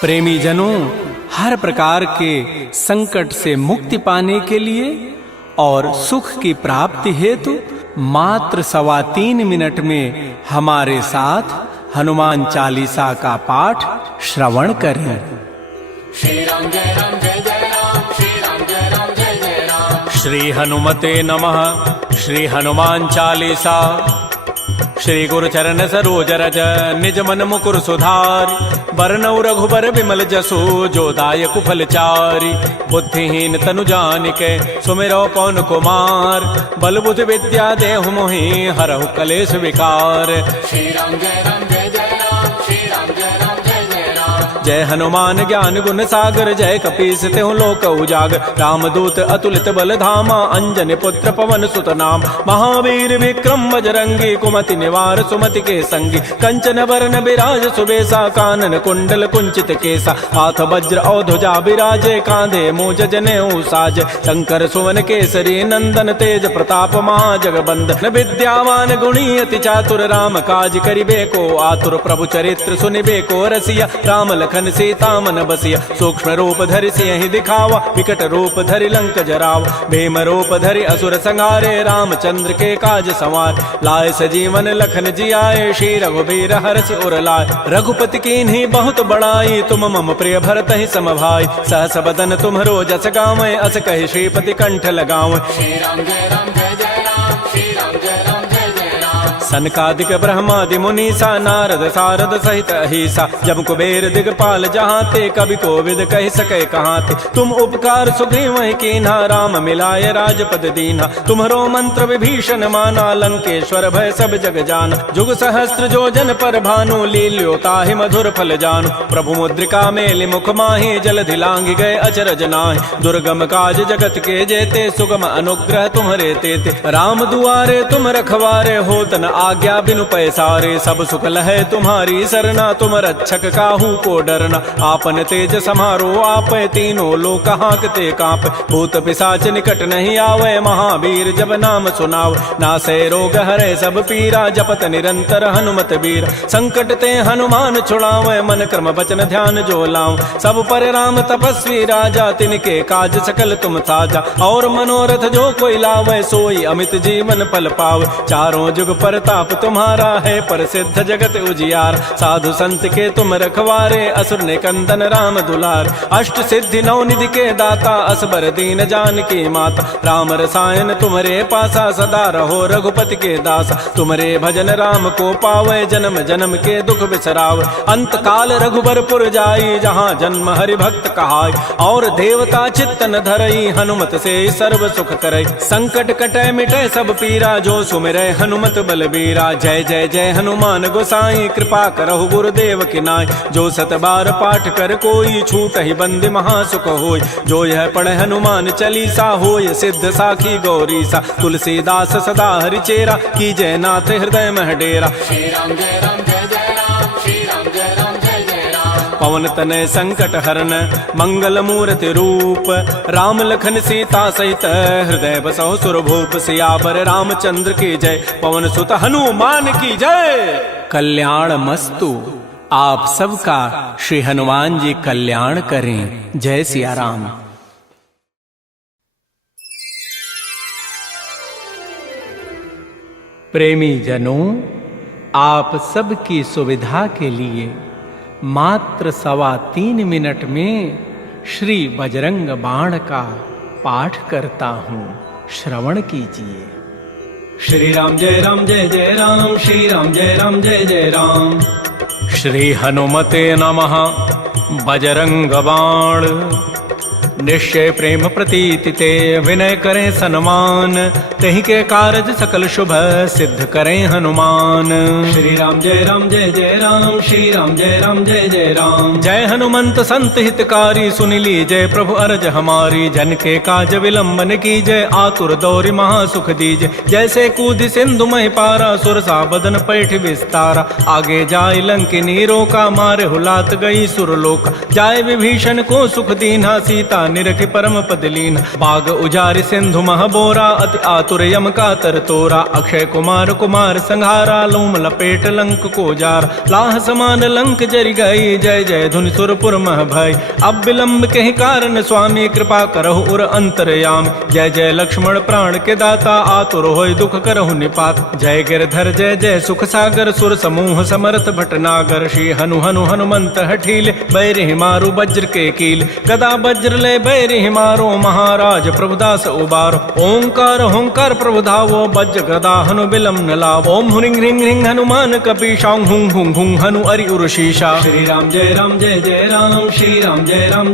प्रेमी जनों, हर प्रकार के संकट से मुक्ति पाने के लिए और सुख की प्राप्ति हेतु मात्र 3.25 मिनट में हमारे साथ हनुमान चालीसा का पाठ श्रवण करें। श्री राम जय राम जय जय राम, श्री राम जय राम जय जय राम। श्री हनुमते नमः। श्री हनुमान चालीसा। श्री गुरु चरण सरोज रज निज मन मुकुर सुधार, बरनउँ रघुबर बिमल जसु जो दायक फल चारि। बुद्धिहीन तनु जानिके सुमिरौ पवन कुमार, बल बुद्धि विद्या देहु मोहि हरहु कलेश विकार। श्री राम जय राम जय जय राम, श्री राम जय राम जय जय राम। जय हनुमान ज्ञान गुण सागर, जय कपीस तेहु लोक उजागर। रामदूत अतुलित बल धामा, अंजनी पुत्र पवन सुत नाम। महावीर विक्रम बजरंगी, कुमति निवार सुमति के संगी। कंचन बरन बिराज सुबेसा, कानन कुंडल कुंचित केसा। हाथ वज्र और ध्वजा बिराजे, कांधे मूज जनेऊ साज। शंकर सुवन केसरी नंदन, तेज प्रताप महाजगबंदन। विद्यावान गुणी अति चातुर, राम काज करिबे को आतुर। प्रभु चरित्र सुनिबे को रसिया, राम लखन सीता मन बसिया। सूक्ष्म रूप धरि सियहि दिखावा, विकट रूप धरि लंक जरावा। भीम रूप धरि असुर संहारे, रामचंद्र के काज संवार। लाए सजीवन लखन जियाए, श्री रघुबीर हरषि उर लाए। रघुपति कीन्ही बहुत बड़ाई, तुम मम प्रिय भरतहि सम भाई। सहस बदन तुम्हरो जस गावें, अस कहि श्रीपति कंठ लगावें। श्री राम जय राम जय जय राम, श्री राम जय राम जय जय राम। सनकादिक ब्रह्मादि मुनीसा, नारद सारद सहित अहिसा। जब कुबेर दिगपाल जहाते, कवि कोविद कहि सके कहाते। तुम उपकार सुग्रीवहि कीन्हा, राम मिलाय राजपद दीन्हा। तुम्हरो मंत्र विभीषण माना, लंकेश्वर भय सब जग जाना। जुग सहस्त्र जो जन पर भानु, लील्यो ताहि मधुर फल जानु। प्रभु मुद्रिका मेलि मुख माहि, जलधि लांघि गए अचरज नाहि। दुर्गम काज जगत के जेते, सुगम अनुग्रह तुम्हरे तेते। राम दुआरे तुम रखवारे, होत न आज्ञा बिनु पैसारे। सब सुख लहै तुम्हारी सरना, तुम रक्षक काहू को डरना। आपन तेज समारो आपै, तीनों लोक हांकते कांपै। भूत पिशाच निकट नहीं आवे, महावीर जब नाम सुनावे। नासै रोग हरै सब पीरा, जपत निरंतर हनुमत बीरा। संकट ते हनुमान छुड़ावे, मन क्रम वचन ध्यान जो लाऊं। सब पर राम तपस्वी राजा, तिनके काज सकल तुम साजा। और मनोरथ जो कोई लावे, सोई अमित जीवन फल पावे। चारों जुग परताप तुम्हारा है, प्रसिद्ध जगत उजियार। साधु संत के तुम रखवारे, असुर निकंदन राम दुलार। अष्ट सिद्धि नौ निधि के दाता, असबर दीन जानकी माता। राम रसायन तुम्हारे पासा, सदा रहो रघुपति के दासा। तुम्हारे भजन राम को पावे, जन्म जन्म के दुख बिसरावे। अंत काल रघुबरपुर जाई, जहाँ जन्म हरि भक्त कहाई। और देवता चित्तन धरई, हनुमत से सर्व सुख करई। संकट कटै मिटै सब पीरा, जो सुमिरै हनुमत बलबीरा। जय जय जय हनुमान गोसाई, कृपा करहु गुरुदेव की नाई। जो सत बार पाठ कर कोई, छूटहि बंदी महासुख होय। जो यह पढ़े हनुमान चालीसा, होय सिद्ध साखी गौरीसा। तुलसीदास सदा हरि चेरा, कीजय नाथ हृदय मह डेरा। श्री राम जय राम जय जय राम, श्री राम जय राम जय जय राम। पवन तनय संकट हरन, मंगल मूर्ति रूप। राम लखन सीता सहित, हृदय बसहु सुरभूप। सियावर रामचंद्र की जय, पवन सुत हनुमान की जय। कल्याण मस्तु। आप सबका श्री हनुमान जी कल्याण करें। जय सिया राम। प्रेमी जनों, आप सबकी सुविधा के लिए मात्र 3.25 मिनट में श्री बजरंग बाण का पाठ करता हूँ, श्रवण कीजिए। श्री राम जय राम, श्री राम जय राम जय जय राम। श्री हनुमते नमः। बजरंग बाण, निश्चय प्रेम प्रतीति ते, विनय करें सन्मान। तहि के कारज सकल शुभ, सिद्ध करें हनुमान। श्री राम जय राम श्री राम जय जय राम। जय हनुमंत संत हितकारी, सुन लीजय प्रभु अरज हमारी। जन के काज विलंबन की जय, आतुर दौरि महासुख दीजय। जैसे कूद सिंधु महि पारा, सुरसा बदन पैठ विस्तारा। आगे जाय लंकिनी रोका, मारे हुलात गई सुरलोका। जाय विभीषण को सुख दीन्हा, सीता निरखि परम पद लीन। बाग उजारि सिंधु महबोरा अति आतुर यम का तर तोरा। अक्षय कुमार कुमार संहारा लोम लपेट लंक को जार। लाह समान लंक जरि गई जय जय धुनि सुरपुर मह भय। अब विलंब कहीं कारण स्वामी कृपा करहु उर अंतरयाम। जय जय लक्ष्मण प्राण के दाता आतुर होय दुख करहु निपात। जय गिरधर जय जय सुख सागर सुर समूह समर्थ भटनागर। श्री हनु हनु हनुमंत हठील बैरि मारु वज्र के कील। गदा वज्र ले बैरि मारो महाराज प्रभुदास उबारो। ओंकार होंकार प्रभु धावो वज्र गदा हनु विलम न लावो। ओम हुरिंग रिंग रिंग हनुमान कपीशां हुं हुं हुं हनु अरि उरुशीषा। श्री राम जय जय राम श्री राम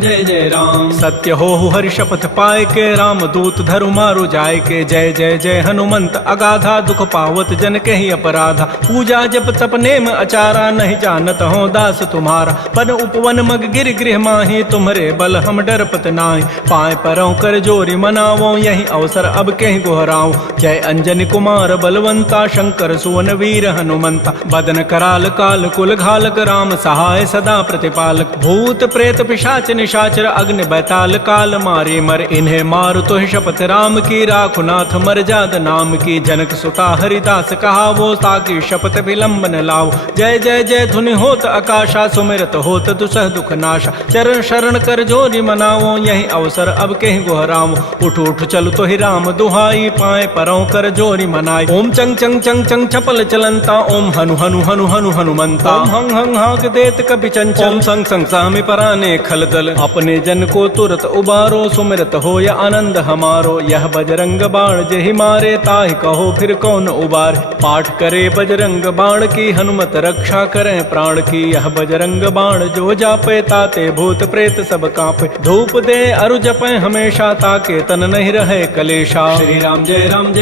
जय जय राम। सत्य हो हरि शपथ पाए के राम दूत धरु मारु जाय के। जय जय जय हनुमंत अगाधा दुख पावत जन के ही अपराधा। पूजा जप तप नेम अचारा नहीं जानत हो दास तुम्हारा। पन उपवन मग गिर गृह माही तुम्हारे बल हम डरपत नाहि। पाए परों कर जोरी मनावो यही अवसर अब कहीं गोहराओ। जय अंजनी कुमार बलवंता शंकर सुवन वीर हनुमंता। बदन कराल काल कुल घालक राम सहाय सदा प्रतिपालक। भूत प्रेत पिशाच निशाचर अग्नि बैताल काल मारे मर। इन्हें मारु तो शपथ राम की राखुनाथ मर जाद नाम की। जनक सुता हरिदास कहा वो ताकि शपथ विलंब न लाओ। जय जय जय धुनि होत आकाशा सुमिरत होत दुसह दुख नाशा। चरण शरण कर जोरी मनावो यही अवसर अब कहीं गोहराओ। उठ उठ चल तो ही राम दुहाई पाए परों कर जोरी मनाई। ओम चंग चंग चंग चंग चपल चलंता। ओम हनु हनु हनु हनु हनुमंता। ओम हंग हंग हाक देत कपि चंचल। ओम संग संग सामी पराने खलदल। अपने जन को तुरत उबारो सुमिरत हो या आनंद हमारो। यह बजरंग बाण जेहि मारे ताहि कहो फिर कौन उबार। पाठ करे बजरंग बाण की हनुमत रक्षा करें प्राण की। यह बजरंग बाण जो जापे ताते भूत प्रेत सब कांपे। धूप दे अरु जपे हमेशा ताके तन नहीं रहे कलेशा। श्री राम जय राम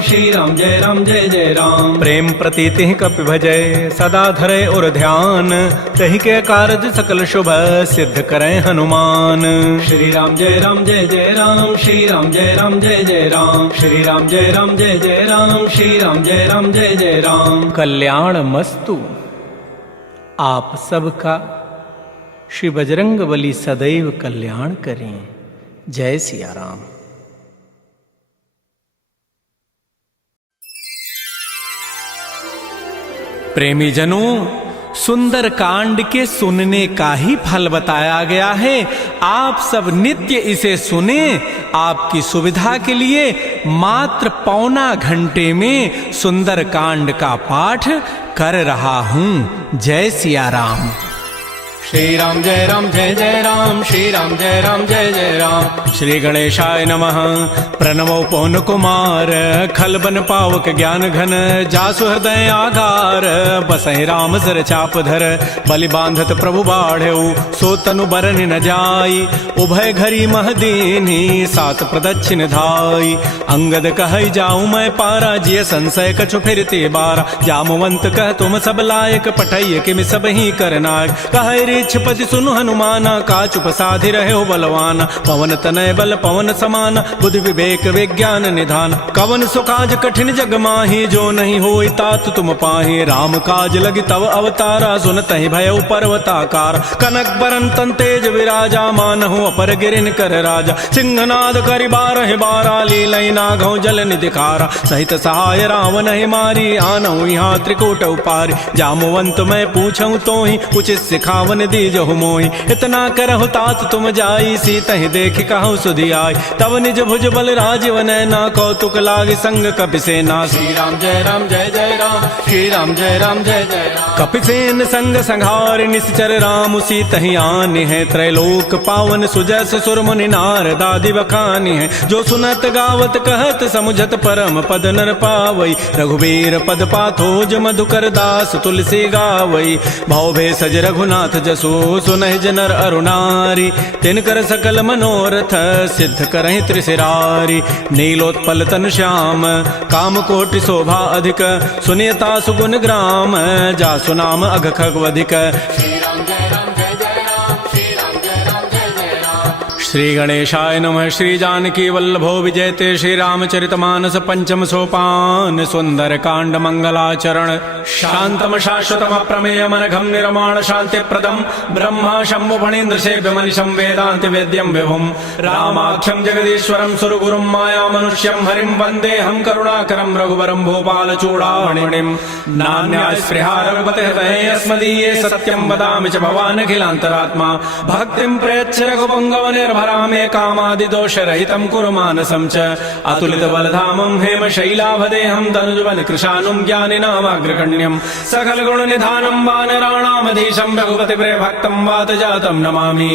श्री राम जय जय राम। प्रेम प्रतीति कपि भजय सदा धरे और ध्यान। तहि के कारज सकल शुभ सिद्ध करें हनुमान। श्री राम जय राम श्री राम जय जय राम। श्री राम जय राम श्री राम जय जय राम। कल्याण मस्तु आप सबका। श्री बजरंग बली सदैव कल्याण करें। जय सिया राम। प्रेमी जनों, सुंदर कांड के सुनने का ही फल बताया गया है। आप सब नित्य इसे सुने। आपकी सुविधा के लिए मात्र पौना घंटे में सुंदर कांड का पाठ कर रहा हूं। जय सिया राम। श्री राम जय राम श्री राम जय जय राम। श्री गणेशाय नमः। प्रणवो पौन कुमार खल बन पावक ज्ञान घन। जासु हृदय आगार बसहि राम सर चाप धर। बलि बांधत प्रभु बाढ़ऊ सो तनु बरन न जाई। उभय घरी मह दीन्ही सात प्रदक्षिण धाई। अंगद कहै जाऊं मैं पारा जिय संशय कछु फिरते बारा। जामवंत कह तुम सब लायक पठैय किमि सब ही करनायक। कहै पति सुनु हनुमाना का चुप साधि रहे हो बलवाना। पवन तनय बल पवन समाना बुद्धि विवेक विज्ञान निधान। कवन सुकाज कठिन जग माही जो नहीं होई तात तुम पाही। राम काज लगी तव अवतारा सुनतहि भयउ पर्वताकार। कनक बरन तन तेज विराजा मानहु अपर गिरिन कर राजा। सिंहनाद करि बारहि बारा लीलई नागौ जल निधिकारा। सहित सहाय रावण ही मारी आनहु यहाँ त्रिकूट उपारी। जामवंत मैं पूछऊं तो ही उचित सिखावन दीजहु मोहि। इतना करहु तात तुम जाई सीतहि देखि कहु सुधि आई। तब निज भुज बल राजीव नैना कौतुक लागी संग कपिसेना। श्री राम जय राम श्री राम जय जय राम। कपिसेन संग संहार निश्चर राम सीतहि आनि है। त्रैलोक पावन सुजस सुर मुनि नारद आदि बखानि है। जो सुनत गावत कहत समुझत परम पद नर पावई। रघुबीर पद पाथोज मधुकर दास तुलसी गावई। भव भेषज रघुनाथ जसो सुनहि जनर अरुणारी। तिनकर सकल मनोरथ सिद्ध करहि त्रिशिरारी। नीलोत्पल तन श्याम काम कोटि शोभा अधिक। सुनियता सुगुण ग्राम जासु नाम अघ खगवधिक। श्री गणेशाय नमः। श्री जानकी वल्लभो विजयते श्री रामचरितमानस पंचम सोपान सुंदर कांड मंगलाचरण। शांतम शाश्वतम प्रमेयम अनघम निर्माण शांति प्रदम ब्रह्मा शंभु फणीन्द्र सेव्य मनिषं वेदांत वेद्यम विभुम रामाख्यम जगदीश्वरम सुरगुरुम माया मनुष्यम हरिम वंदे हम करुणाकरम रघुवरम भोपाल चूड़ामणिम नान्यास्पृहा रघुपते हृदये अस्मदीये सत्यम वदामि च भवान् अखिलान्तरात्मा भक्तिं प्रयच्छ रघुपुंगव निर्भरामे कामादिदोष रहितं कुरु मानसं च अतुलित बलधामं हेम शैलाभदेहं तनुजवन कृशानुं ज्ञानिनामाग्रगण्यं सकल गुण निधानं वानराणामधीशं रघुपति प्रिय भक्तं वातजातं नमामि।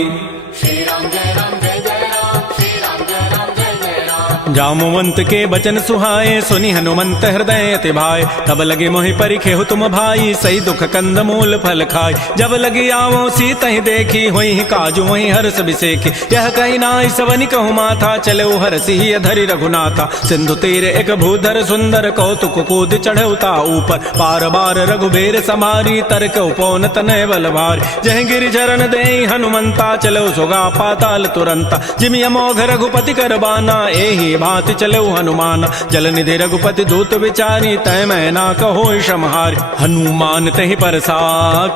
श्री राम जय राम जय जय राम श्री राम जय राम जय जय राम। जामुवंत के बचन सुहाए सुनि हनुमंत हृदय अति भाई तब लगे मोहि परिखेहु तुम भाई सही दुख कंद मूल फल खाय जब लगे आवो सीतहि देखी होई काजू वही हर्ष बिसेखी यह कही नाई सवनि कहु माथा चले हरसि धरि रघुनाथा सिंधु तीरे एक भूधर सुंदर कौतुक कूद चढ़ौता ऊपर पार बार रघुबीर समारी तरक उपौन तनय बल भारी जह गिरि चरण दे हनुमंता चलो सुगा पाताल तुरंता जिमि अमोघ रघुपति कर बाना एहि भांति चलो हनुमान जल निधि रघुपति दूत विचारी तय मैं ना कहो क्षमहारी हनुमान तहि परसा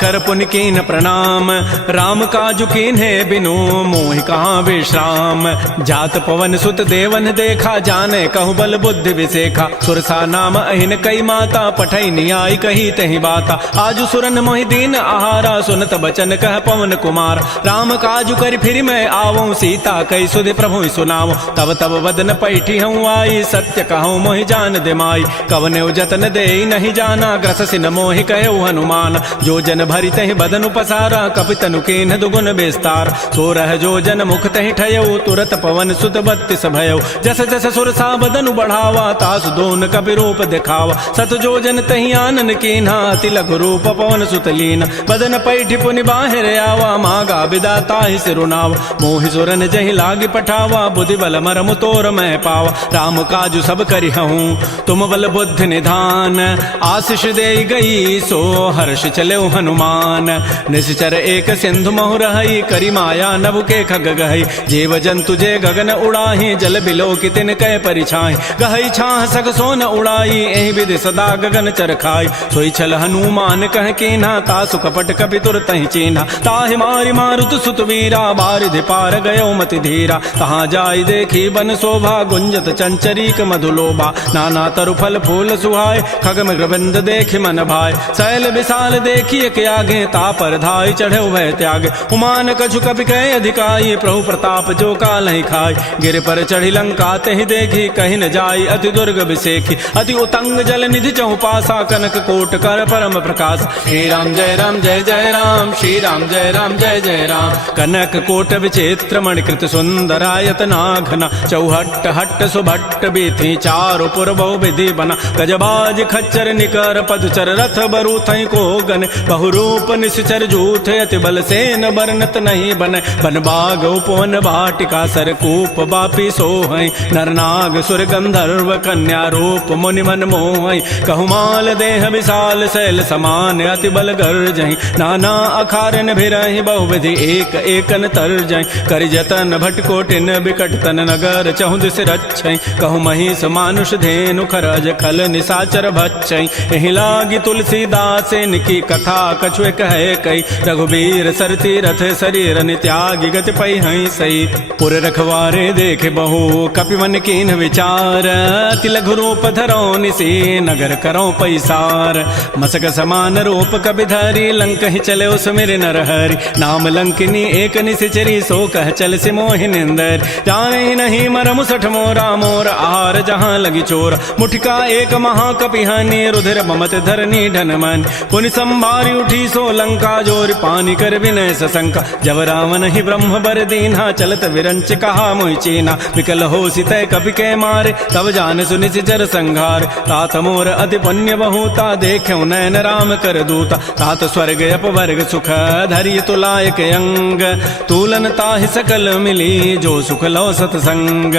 कर पुन कीन प्रणाम राम काजु कीन्हे बिनु मोहि कहाँ विश्राम जात पवन सुत देवन देखा जाने कहु बल बुद्धि विसेखा सुरसा नाम अहिन कई माता पठई नियाई कही तहि बाता आजु सुरन मोहि दीन आहारा सुनत बचन कह पवन कुमार राम काजु कर फिर मैं आवऊं सीता कई सुधि प्रभु सुनाओ तब तब वदन पैठी हूँ आई सत्य कहूँ मोहि जान दे माई कवने जतन दे नहीं जाना ग्रस सिन मोहि कहो हनुमान जो जन भरि तहि बदन पसारा कपितनु कीन्ह दुगुन विस्तार सो रह जो जन मुख तहि ठयो तुरत पवन सुत बत्तिस भयो जस जस सुरसा बदनु बढ़ावा तासु दोन कपि रूप दिखावा सत जो जन तहि आनन कीन्हा अति लघु रूप पवन सुत लीन बदन पैठि पुनि बाहिर आवा मागा विदाता ही सिरुनावा मोहि सुरन जहि लागी पठावा बुद्धि बल मरमु तोर मैं पावा राम काजु सब करि हूँ तुम बल बुद्धि निधान आशीष दे गई सो हर्ष चले हनुमान निश्चर एक सिंधु मोह रही करी माया नभ के खग गहई जीव जंतु जे गगन उड़ाही जल बिलो की तिन कै परिछाई गहई छाह सग सोन उड़ाई एहि विधि सदा गगन चर खाई सोई छल हनुमान कह कीन्हा तासु कपट कपि तुर तहि चीन्हा ताहि मारि मारुत सुत वीरा बारिधि पार गयो मति धीरा कहाँ जाई देखी बन शोभा गुंजत चंचरीक मधुलोभा नाना तरु फल फूल सुहाय खग मृगबंद देखि मन भाई शैल विशाल देखिए के आगे तापर धाई चढ़े भय त्यागे उमान कछु कपि कह अधिकाई प्रभु प्रताप जो काल ही खाई गिर पर चढ़ी लंका तहि देखी कहीं न जाई अति दुर्ग विसेखी अति उतंग जल निधि चहुपासा कनक कोट कर परम प्रकाश श्री राम जय राम जय जय राम श्री राम जय राम जय जय राम कनक कोट विचित्र मणिकृत सुंदरायत नाघना चौहट्ट हट्ट सुभट्ट बीथी चारु पुर बहु विधि बना गजबाज खच्चर निकर पदचर रथ बरु थई को गन बहुरूप निश्चर जूथ अति बल सेन बरनत नहीं बन बन बाग उपवन वाटिका सरकूप बापी सोहई नरनाग सुर गंधर्व कन्या रूप मुनि मन मोहई कहुमाल देह विशाल शैल समान अति बल गर्जहि नाना अखारन भिरहि बहुविधि एक एकन तरजहि करि जतन भटकोटिन बिकट तन नगर चहु दिस रक्षै कहु महिष मानुष धेनु खरज खल निसाचर भक्षै एहि लागी तुलसीदास इनकी कथा कछु कहे कई रघुबीर सरती रथ शरीर नित्यागी गति पै हई सही पुर रखवारे देखे बहु कपि मन कीन विचार अति लघु रूप धरो निसी नगर करो पैसार मसक समान रूप कपि धरी लंक ही चले सुमिर नर हरि नाम लंकिनी एक निशिचरी सो कह चल से मोहि निंदर जाने नहीं मरमु सठ मोरा मोर आहार जहाँ लगी चोर मुठिका एक महाकपि हनि रुधिर ममत धरनी ढन मन पुनि संभारी उठी सो लंका जोर पानी कर विनय सशंका जब रावण ही ब्रह्म बर दीन्हा चलत विरंच कहा मोहि चीना विकल हो सितय कपि के मारे तब जान सुनि सिचर संघार तात मोर अति पुण्य बहुता देख्यो नयन राम कर दूता तात स्वर्ग अपवर्ग सुख धरि तुलायक अंग तूलन ताहि सकल मिली जो सुख लो सतसंग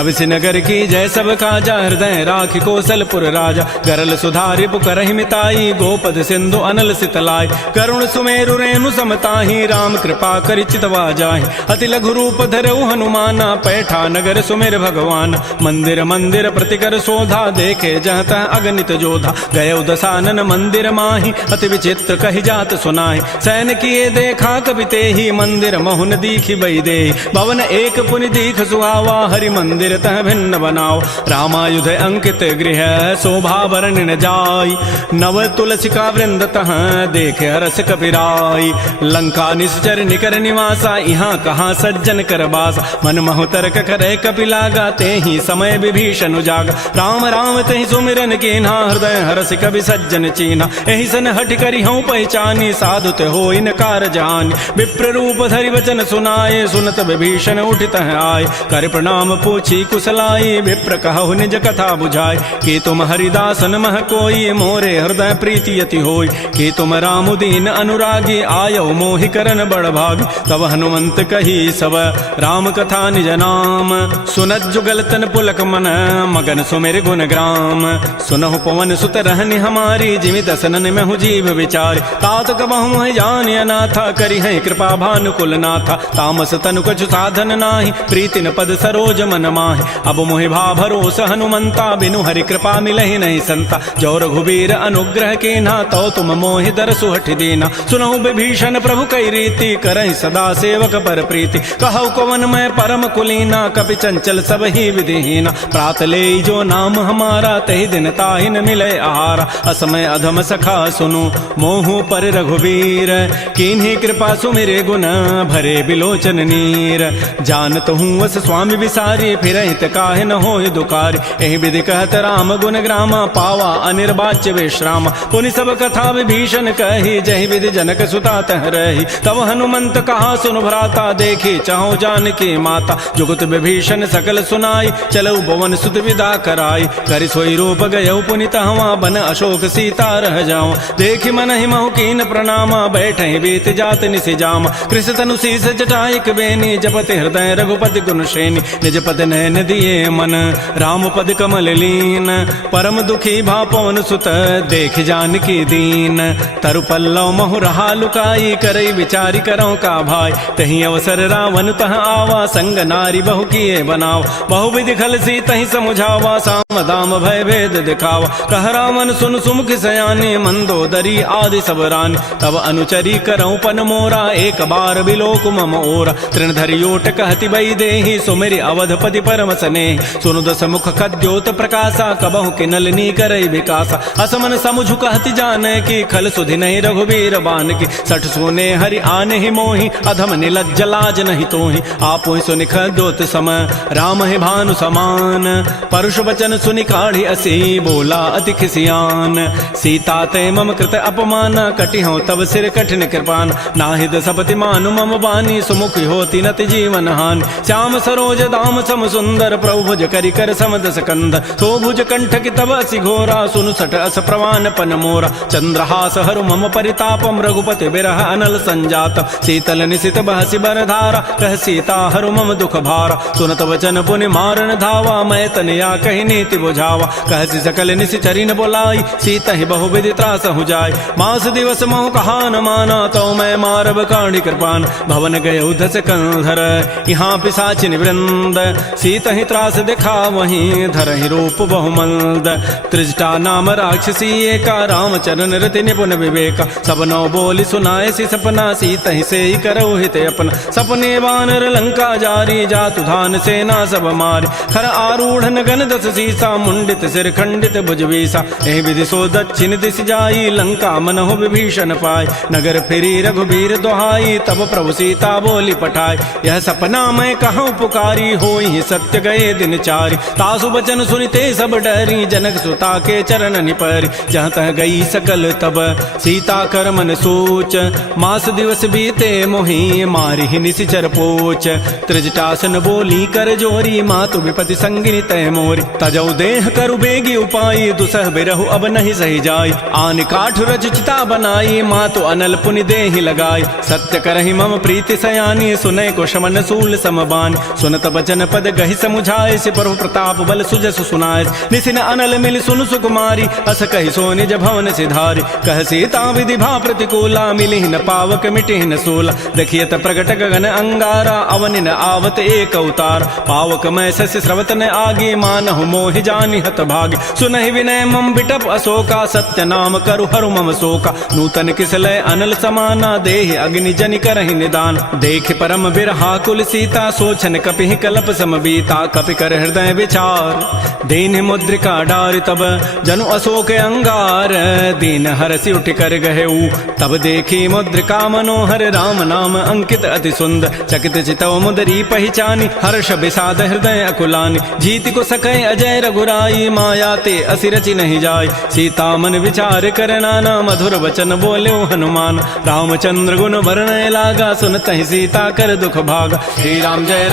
प्रविश नगर की जय सब काजा हृदय राखि कौशलपुर राजा गरल सुधारि पुकरहि मिताई गोपद सिंधु अनल सितलाई करुण सुमेरु रेणु समताहि राम कृपा करि चितवा जाहि अति लघु रूप धरऊ हनुमाना पैठा नगर सुमेर भगवान मंदिर मंदिर प्रतिकर शोधा देखे जहत अगणित जोधा गय दसानन मंदिर माहि अति विचित्र कहि जात सुनाहि सैन किए देखा कवि तेहि मंदिर महुन दीखि बई दे भवन एक पुनि दीख सुहावा हरि मंदिर तह भिन्न बनाओ रामायुध अंकित गृह शोभा वर्णन जाय नव तुलसिका वृंद तह देखे हरस कपिराई लंका निश्चर निकर निवासा यहाँ कहाँ सज्जन कर बासा मन महु तर्क करे कपिला गाते ही समय विभीषण उजागा राम राम तहि सुमिरन कीन्हा हृदय हरस कवि सज्जन चीन्हा एहि सन हट करि हूँ पहचानी साधु ते होई न कार जानी विप्र रूप धरि वचन सुनाए सुनत विभीषण उठित आए कर प्रणाम पूछी कुशलाई विप्र कहु निज कथा बुझाई कि तुम हरिदासन मह कोई मोरे हृदय प्रीति यति होई कि तुम राम दीन अनुरागी आयो मोहि करन बड़ भागी तब हनुमंत कही सब राम कथा निज नाम सुनत जुगल तन पुलक मन मगन सुमेर गुण ग्राम सुनहु पवन सुत रहनि हमारी जिमि दसनन में हूँ जीव विचार तात कबहु है जान अनाथा करि है कृपा भानुकुल नाथा तामस तनु कछु साधन नाही प्रीति न पद सरोज मन माहि अब मोहि भा भरोस हनुमंता बिनु हरि कृपा मिलहि नहीं संता जो रघुबीर अनुग्रह कीन्हा तो तुम मोहि दरसु हठि दीना सुनहु विभीषण प्रभु कई रीति करहि सदा सेवक पर प्रीति कहु कवन मैं परम कुलीना कपि चंचल सब ही विधिहीना प्रात ले जो नाम हमारा तहि दिन ताहि न मिले आहारा असमय अधम सखा सुनु मोहु पर रघुबीर कीन्ही कृपा सुमिरे गुण भरे बिलोचन नीर जानत हूँ वस स्वामी विसारी फिर हित काहे न हो दुकारी एहि विधि कहत राम गुण ग्रामा पावा अनिर्वाच्य विश्राम पुनि सब कथा विभीषण कही जहि विधि जनक सुता तह रही तब हनुमंत कहा सुन भ्राता देखी चाहो जानकी माता जुगत विभीषण सकल सुनाई चलऊ भवन सुत विदा कराई करि सोई रूप गयऊ पुनि तहवा बन अशोक सीता रह जाऊं देखि मन ही महु कीन प्रणामा बैठे बीत जात निसि जामा कृष तनु शीस जटाइक बेनी जपति हृदय रघुपति गुण श्रेणी निज पद नयन दिए मन राम पद कमल लीन परम दुखी भा पवन सुत देख जानकी दीन तरु पल्लव महु रहा लुकाई करई विचारी करो का भाई तही अवसर रावण तह आवा संग नारी बहु किए बनाव बहु विधि खल सी तही समुझावा साम दाम भय भेद दिखावा कह रावण सुन सुमुख सयानी मंदोदरी आदि सब रानी तब अनुचरी करऊं पन मोरा एक बार बिलोक मम ओरा तृणधरियोट कहति बई देहि सुमेरि अवधपति परम सने सुनु दस मुख खद्योत प्रकाशा कबहु किनलनी करई विकासा असमन समुझु कहति जाने की खल सुधि नहीं रघुबीर बान की सठ सोने हरि आने ही मोहि अधम निलज्ज लाज नहीं तोहि आपो सुनि खद्योत सम राम ही भानु समान परुष वचन सुनि काढ़ी असी बोला अति खिसियान सीता ते मम कृत अपमान कटि हो तब सिर कठिन कृपान नाहिद सपति मानु मम बानी सुमुखी होती नति जीवन हानि श्याम सरोज दाम सम सुंदर प्रभु भुज करि कर समदस कंद तो भुज कंठ की तब असि घोरा सुनु सट अस प्रवान पन मोरा चंद्रहास हरु मम परितापम रघुपति बिरह अनल संजात शीतल निशित बहसि बरधारा कह सीता हरु मम दुख भारा सुनत वचन पुनि मारन धावा मैं तनिया कही नीति बुझावा कहसि सकल निशि चरिन बोलाई सीता ही बहु विधि त्रास हो जाय मास दिवस महु कहा न माना तो मैं मारब काढ़ी कृपान भवन गय उधस कंधर यहाँ पिशाचिन वृंद सीता ही त्रास दिखा वहीं धर ही रूप बहुमंद त्रिजटा नाम राक्षसी एका रामचरण रति निपुण विवेका सब नौ बोली सुनाए सी सपना सीता ही से ही करो हित अपना सपने वानर लंका जारी जातु धान सेना सब मारी खर आरूढ़ गन दस सीसा मुंडित सिर खंडित भुजवीसा एहि विधि सो दक्षिण दिश जाई लंका मनहु विभीषण पाय नगर फिरी रघुबीर दोहाई तब प्रभु सीता बोली पठाई यह सपना मैं कहूँ पुकारी होई सत्य गए दिन चारी तासु बचन सुनिते सब डरी जनक सुता के चरण निपरी जहाँ तह गई सकल तब सीता कर मन सोच मास दिवस बीते मोहि मारी ही निशिचर पोच त्रिजटासन बोली कर जोरी मातु विपति संगिनी तय मोरी तजौ करहु देह करु बेगी उपाई, दुसह बिरहु अब नहीं सही जाई। आन काठ रचिता बनाई, मातु अनल पुनि देहि लगाई। सत्य करहि मम प्रीति सयानी, सुनय को शमन सूल समबान। सुनत बचन पद गहि समुझाए, से प्रभु प्रताप बल सुजस सुनाए। निसिन अनल मिल सुन सुकुमारी, अस कहि सो निज भवन सिधारी। कह सीता विधि भा प्रतिकूला, मिलिहि न पावक मिटिहि न सूला। देखियत प्रगट गगन अंगारा, अवनि न आवत एक अवतार। पावक मैं शशि स्रवत न आगे, मानहु मोहि जानि हत भागे। सुनहि विनय मम बिटप अशोका, सत्य नाम करु हरु मम शोका। नूतन किसलय अनल समाना, देहि अग्नि जनि करहि निदान। देख परम बिरहा कुल सीता, सोचन कपिहि कलप सम बीता। कपि कर हृदय विचार, दीन मुद्रिका डारि तब। जनु अशोक अंगार, दीन हरसि उठ कर गहेऊ। तब देखी मुद्रिका मनोहर, राम नाम अंकित अति सुंदर। चकित चितव मुदरी पहचानी, हर्ष विषाद हृदय अकुलानी। जीति को सकै अजय रघुराई, माया ते असि रचि नहीं जाय। सीता मन विचार कर नाना, मधुर वचन बोले हनुमान। रामचंद्र गुण वर्णय लागा, सुनतहि सीता कर दुख भागा। श्री राम जय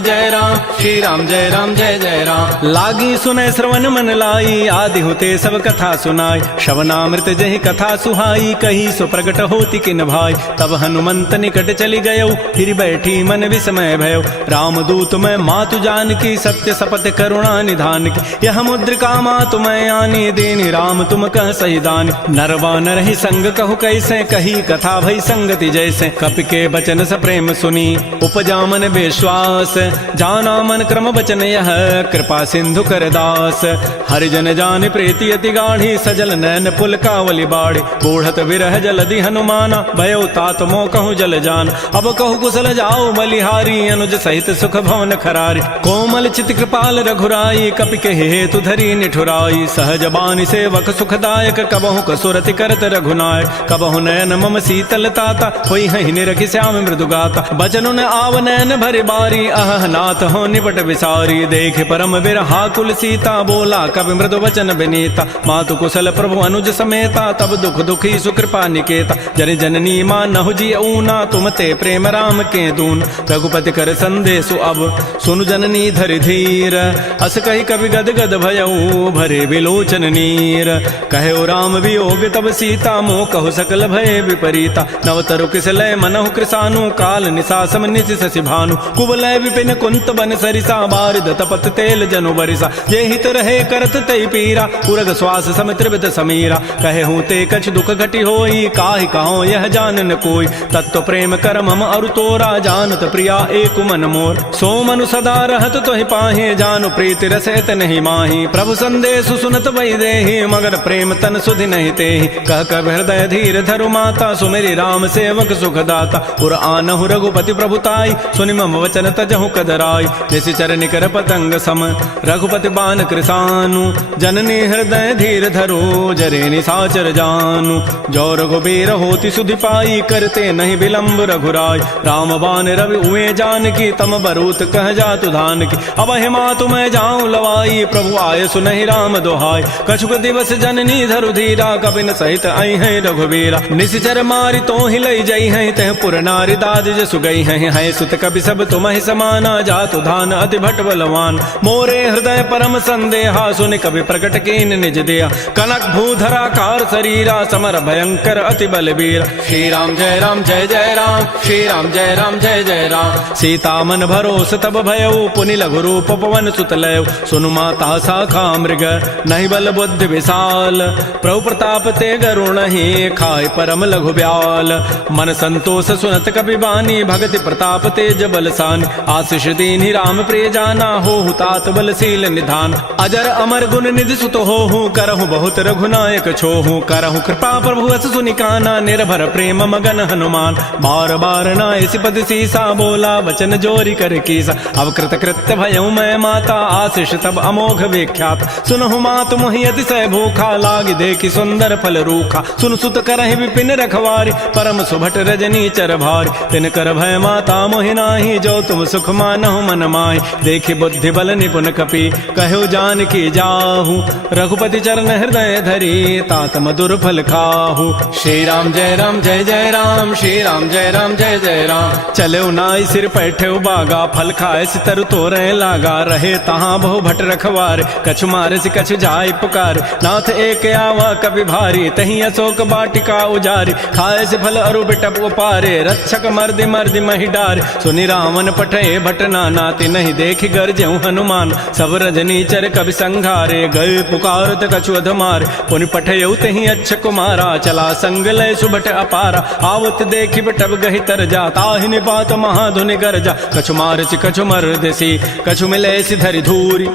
जय राम, श्री राम जय जय राम। लागी सुनय श्रवण मन लाई, आदि होते सब कथा सुनाई। श्रवणामृत जहि कथा सुहाई, कही सो प्रगट होति किन भाई। तब हनुमंत निकट चली गयो, फिर बैठी मन विस्मय भयो। राम दूत मैं मातु जानकी, सत्य सपथ करुणा निधान की। यह मुद्रिका मातु मैं आनी, देनि राम तुम कह सही दानी। नरवा नर ही संग कहु कैसे, कही कथा भई संगति जैसे। कपि के बचन स प्रेम सुनी, उपजा मन विश्वास। जाना मन क्रम बचन यह, कृपा सिंधु कर दास। हरिजन जान प्रीति अति गाढ़ी, सजल नैन पुल कावली बाढ़ी। बूढ़त विरह जलधि हनुमाना, भयो तात मोह कहूँ जल जान। अब कहु कुशल जाओ बलिहारी, अनुज सहित सुख भवन खरारी। कोमल चित कृपाल रघुराई, कपि के हेतु धरी निठुराई। सहज बानी सेवक सुखदायक, कबहु कसुरति करत रघुनायक। कबहु नयन मम शीतल ताता, होई हहि निरखि श्याम मृदु गाता। बचनु न आव नयन भरि बारी, अह नाथ हो निपट विसारी। देखे परम बिरहा कुल सीता, बोला कवि मृदु वचन विनीता। मातु कुशल प्रभु अनुज समेता, तब दुख दुखी सुकृपा निकेता। जन जननी मानहु जी ऊना, तुम ते प्रेम राम के दून। रघुपति कर संदेशु अब, सुनु जननी धरि धीर। अस कहि कवि गद गद भयऊ, भरे विलोचन नीर। कहो राम वियोग तब सीता, मोह कहु सकल भय विपरीता। नवतरु किसलय मनहु कृसानु, काल निसासम निशि शशि भानु। कुवलय विपिन कुंत बन सरिसा, बारिद तपत तेल जनु बरिसा। जे हित रहे करत तै पीरा, उरग श्वास सम त्रिविध समीरा। कहे हूँ ते कछ दुख घटी होई, काहि कहो यह जान न कोई। तत्व प्रेम कर मम अरु तोरा, जानत प्रिया एक मन मोर। सो मनु सदा रहत तोहि पाहे, जानु प्रीति रसैत नहीं माही। प्रभु संदेश सुनत वै देहि, मगर प्रेम तन सुधि नहीं तेहि। कह कब हृदय धीर धरु माता, सुमेरि राम सेवक सुख दाता। पुर आनहु रघुपति प्रभुताई, सुनि मम वचन तजहु कदराई। जैसे चरण कर पतंग सम, रघुपति बान कृसानु। जननी हृदय धीर धरो, जरे निसाचर जानु। जो रघुबीर होति सुधि पाई, करते नहीं विलंब रघुराई। राम बान रवि उए जानकी, तम बरूत कह जातु धान की। अब हिमातु मैं जाऊं लवाई, प्रभु आय सुनहि राम दोहाई। कछुक दिवस जननी धरु धीरा, कपिन सहित आई है रघुबीरा। निशिचर मारि तो ही लई जई है, तह पुर नारि दाद जसु गई है। सुत कपि सब तुम्हि समाना, जातु धान अति भट बलवान। मोरे हृदय परम संदेहा, सुनि कवि प्रकट कीन निज दिया। कनक भूधरा कार शरीरा, समर भयंकर अति बलबीर। श्री राम जय जय राम, श्री राम जय जय राम। सीता मन भरोस तब भयऊ, पुनि लघु रूप पवन सुत लयऊ। सुनु माता शाखा मृग, नहीं बल बुद्धि विशाल। प्रभु प्रताप ते गरुण ही, खाय परम लघु ब्याल। मन संतोष सुनत कपि बानी, भगति प्रताप तेज बलसानी। आशीष दीन्हि राम प्रिय जाना, होहु तात बलशील निधान। अजर अमर गुण निधि सुत होहु, करहु बहुत रघुनायक छोहु। करहु कृपा प्रभु अस सुनि काना, निर्भर प्रेम मगन हनुमान। बार बार नायसि पद सीसा, बोला वचन जोरी कर कीसा। अब कृत कृत्य भयऊ मैं माता, आशीष तब अमोघ विख्यात। सुनहु मातु मोहि अतिशय भूखा, लागी देखि सुंदर फल रूखा। सुन सुत करहि विपिन रखवारी, परम सुभट रजनी चर भारी। तिन कर भय माता मोहि नाही, जो तुम सुख मानहु मन माहि। देखि बुद्धि बल निपुण कपि, कहु जानकी जाहु। रघुपति चरण हृदय धरी, तात मधुर फल खाहु। श्री राम जय जय राम, श्री राम जय जय राम। चले नाई सिर पैठे बागा, फल खाए सितर तोरे लागा। रहे तहाँ बहु भट रख रखवार। कछु मारस कछु जाय पुकार, नाथ एक आवा कपि भारी। तहीं अशोक बाटिका उजारी, खाए से फल अरु बिटप उपारे। रक्षक मर्दि मर्दि महि डार, सुनि रावण पठे भट नाना। तिन्हि देखि गरजेउ हनुमान, सब रजनीचर कवि संघारे। गए पुकारत कछु अधमार, पुनि पठयउ तहीं अच्छ कुमारा। चला संग लय सुभट अपारा, आवत देखि बिटप गहि तरजा। ताहि निपात महाधुनि गरजा, कछु मारसि कछु मर्दसि, कछु मिलैसि धरि धूरि।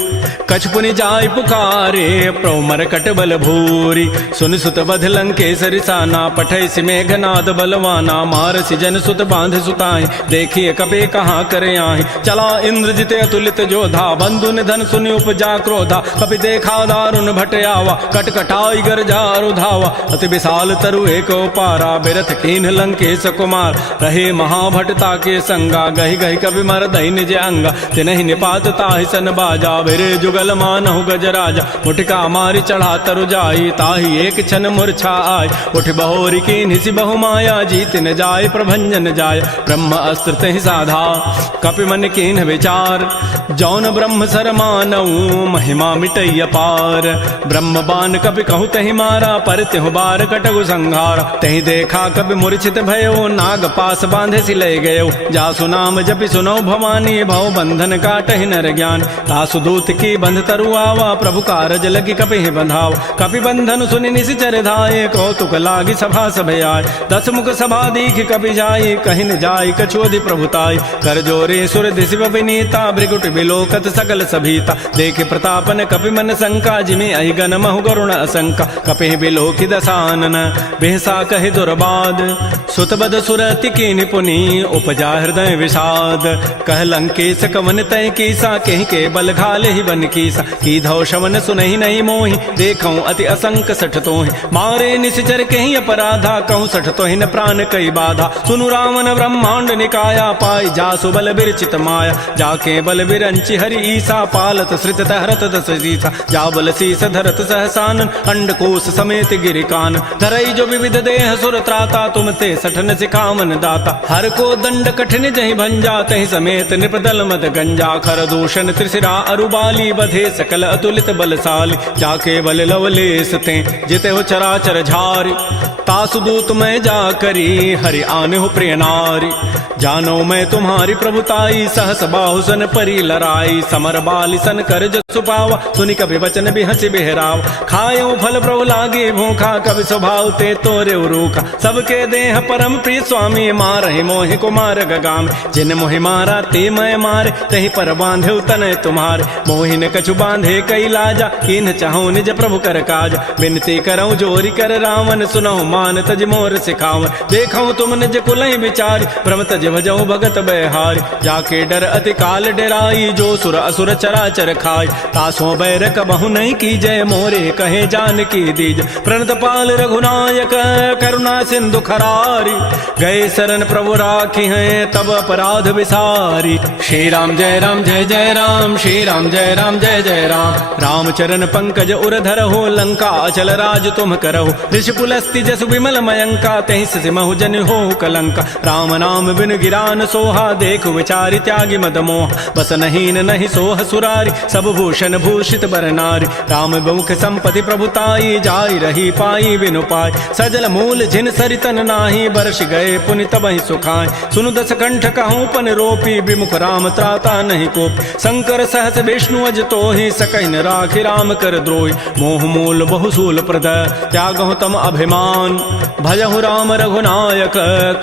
कछु पुनि जाय पुकारे, प्रभु मरकट बल भूरि। सुन सुत बध लंकेसरि साना, पठैसि मेघनाद बलवाना। मारसि जन सुत बांध सुताहि, देखिए कपे कहाँ करे आहि। चला इंद्रजित अतुलित जोधा, बंधु निधन सुनि उपजा क्रोधा। कपि देखा दारुण भट आवा, कटकटाई गरजा रुधावा। अति विशाल तरु एक पारा, बिरथ कीन्ह लंकेश कुमार। रहे महाभटता के संगा, गहि गहि कवि मरदहि निज अंगा। तिनहि निपात ताहि सन बाजा, बिरे जुगल मानहु गजराजा। मुटिका मारि चढ़ा तरु जाई, ताहि एक क्षण मूर्छा आय। उठ बहोरी कीन्हि सि बहु माया, जीत न जाय प्रभंजन जाय। ब्रह्म अस्त्र तहि साधा, कपि मन कीन्ह विचार। जौन ब्रह्म सर मानऊ, महिमा मिटई अपार। ब्रह्म बान कपि कहु तहि मारा, पर तिहु बार कटगु संघार। तहि देखा कपि मूर्छित भयो, नाग पास बांधे सि लय गयो। जासु नाम जपि सुनौ भवानी, भव बंधन काटहि नर ज्ञान। तासु दूत की बंध तरु आवा, प्रभु कारज लगी कपि बंधाव। कपि बंधन सुनि निशिचर धाये, कौतुक लागी सभा सभय आय। 10 मुख सभा दीख कपि जाई, कहि न जाई कछु अधि प्रभुताई। कर जोरे सुर दिशिव विनीता, भृगुट बिलोकत सकल सभीता। देखे प्रतापन कपि मन शंका, जिमि अहि गण महु गरुण असंका। कपि बिलोकि दसानन, बेहसा कहि दुर्बाद। सुतबद सुरति कीन्हि पुनि, उपजा हृदय विषाद। कह लंकेश कवन तय कीसा, कहि के बल घाले ही बन कीसा। की धौ शवन सुनहि नहीं मोहि, देखऊं अति असंक सठ तोहि। मारे निशिचर कहीं अपराधा, कहूँ सठ तोहि न प्राण कई बाधा। सुनु रावण ब्रह्मांड निकाया, पाई जासु बल बिरचित माया। जाके बल बिरंचि हरि ईसा, पालत श्रित हरत दस सीसा। जा बल शीस धरत सहसानन, अंडकोश समेत गिरिकान। धरई जो विविध देह सुर त्राता, तुम ते सठन सिखावन दाता। हर को दंड कठिन जहि भंजा, तहि समेत नृपदल मद गंजा। खर दूषण त्रिशिरा अरुबाली, बधे सकल अतुलित बलशाली। जाके बल लवलेस ते, जिते हो चराचर झारी। तासु दूत मैं जा करी, हरि आने हो प्रिय नारी। जानो मैं तुम्हारी प्रभुताई, सहस बाहु सन परी लराई। समर बाली सन कर जसु पावा, सुनि कभी वचन बिहसि बिहराव। खायो फल प्रभु लागे भूखा, कभी स्वभाव ते तोरे रूखा। सबके देह परम प्रिय स्वामी, मारहि मोहि कुमार गगाम। जिन मोहि मारा ते मैं मारे, तहि पर बांधे तनय तुम्हारे। मोहि न कछु बांधे कई लाजा, कीन्ह चाहूं निज प्रभु कर काज। बिनती करऊं जोरी कर रावण, सुनहु मान तज मोर सिखावन। देखऊं तुम निज कुलहि विचारी, भ्रम तज भजऊं भगत बहारी। जाके डर अति काल डेराई, जो सुर असुर चराचर खाई। तासों बैर कबहु नहीं कीजय, मोरे कहे जान की दीज। प्रणत पाल रघुनायक, करुणा सिंधु खरारी। गए शरण प्रभु राखी हैं, तब अपराध विसारी। श्री राम जय राम जय जय राम, श्री राम जय राम जय जय राम। राम चरण पंकज उर धरहु, लंका अचल राज तुम करहु। ऋषि पुलस्ति जसु विमल मयंका, तहि सिमहु जन हो कलंका। राम नाम बिनु गिरान सोहा, देखु विचारि त्यागी मद मोह। बस नहीं नहीं सोह सुरारी, सब भूषण भूषित बर नारी। राम बहुख संपत्ति प्रभुताई, जाई रही पाई बिनु पाई। सजल मूल जिन सरितन नाही, बरस गए पुनि तबहि सुखाय। सुनु दस कंठ कहूँ पन रोपी, विमुख राम त्राता नहीं कोप। शंकर सहस विष्णु अज तोहि, सकहि न राखि राम कर द्रोही। मोह मूल बहुसूल प्रद, त्यागहु तम अभिमान। भजहु राम रघुनायक,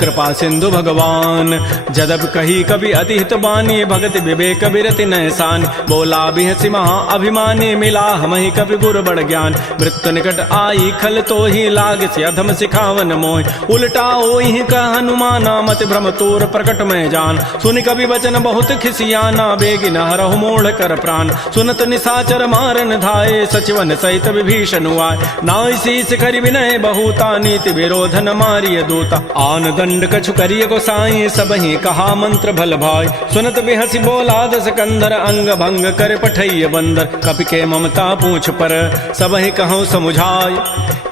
कृपा सिंधु भगवान। जदब कही कभी अति हित बानी, भगति विवेक बिरति नैसान। बोला बिहसि महा अभिमानी, मिला हमहि कभी गुर बड़ ज्ञान। मृत्यु निकट आई खल तोहि, लाग से अधम सिखावन मोहि। उल्टा ओहि का हनुमाना, मति भ्रम तोर प्रकट में जान। सुनि कभी वचन बहुत खिसियाना, बेगिन हरहु मोढ़ कर प्राण। सुनत निशाचर मारन धाये, सचिवन सहित विभीषण आए। नाई शीस करि विनय बहुता, नीति विरोधन मारिय दूता। आन दंड कछु करिय गोसाई, सबहि कहा मंत्र भल भाई। सुनत बिहसि बोला दस कंधर, अंग भंग कर पठैय बंदर। कपि के ममता पूछ पर, सबहि कहूँ समुझाय।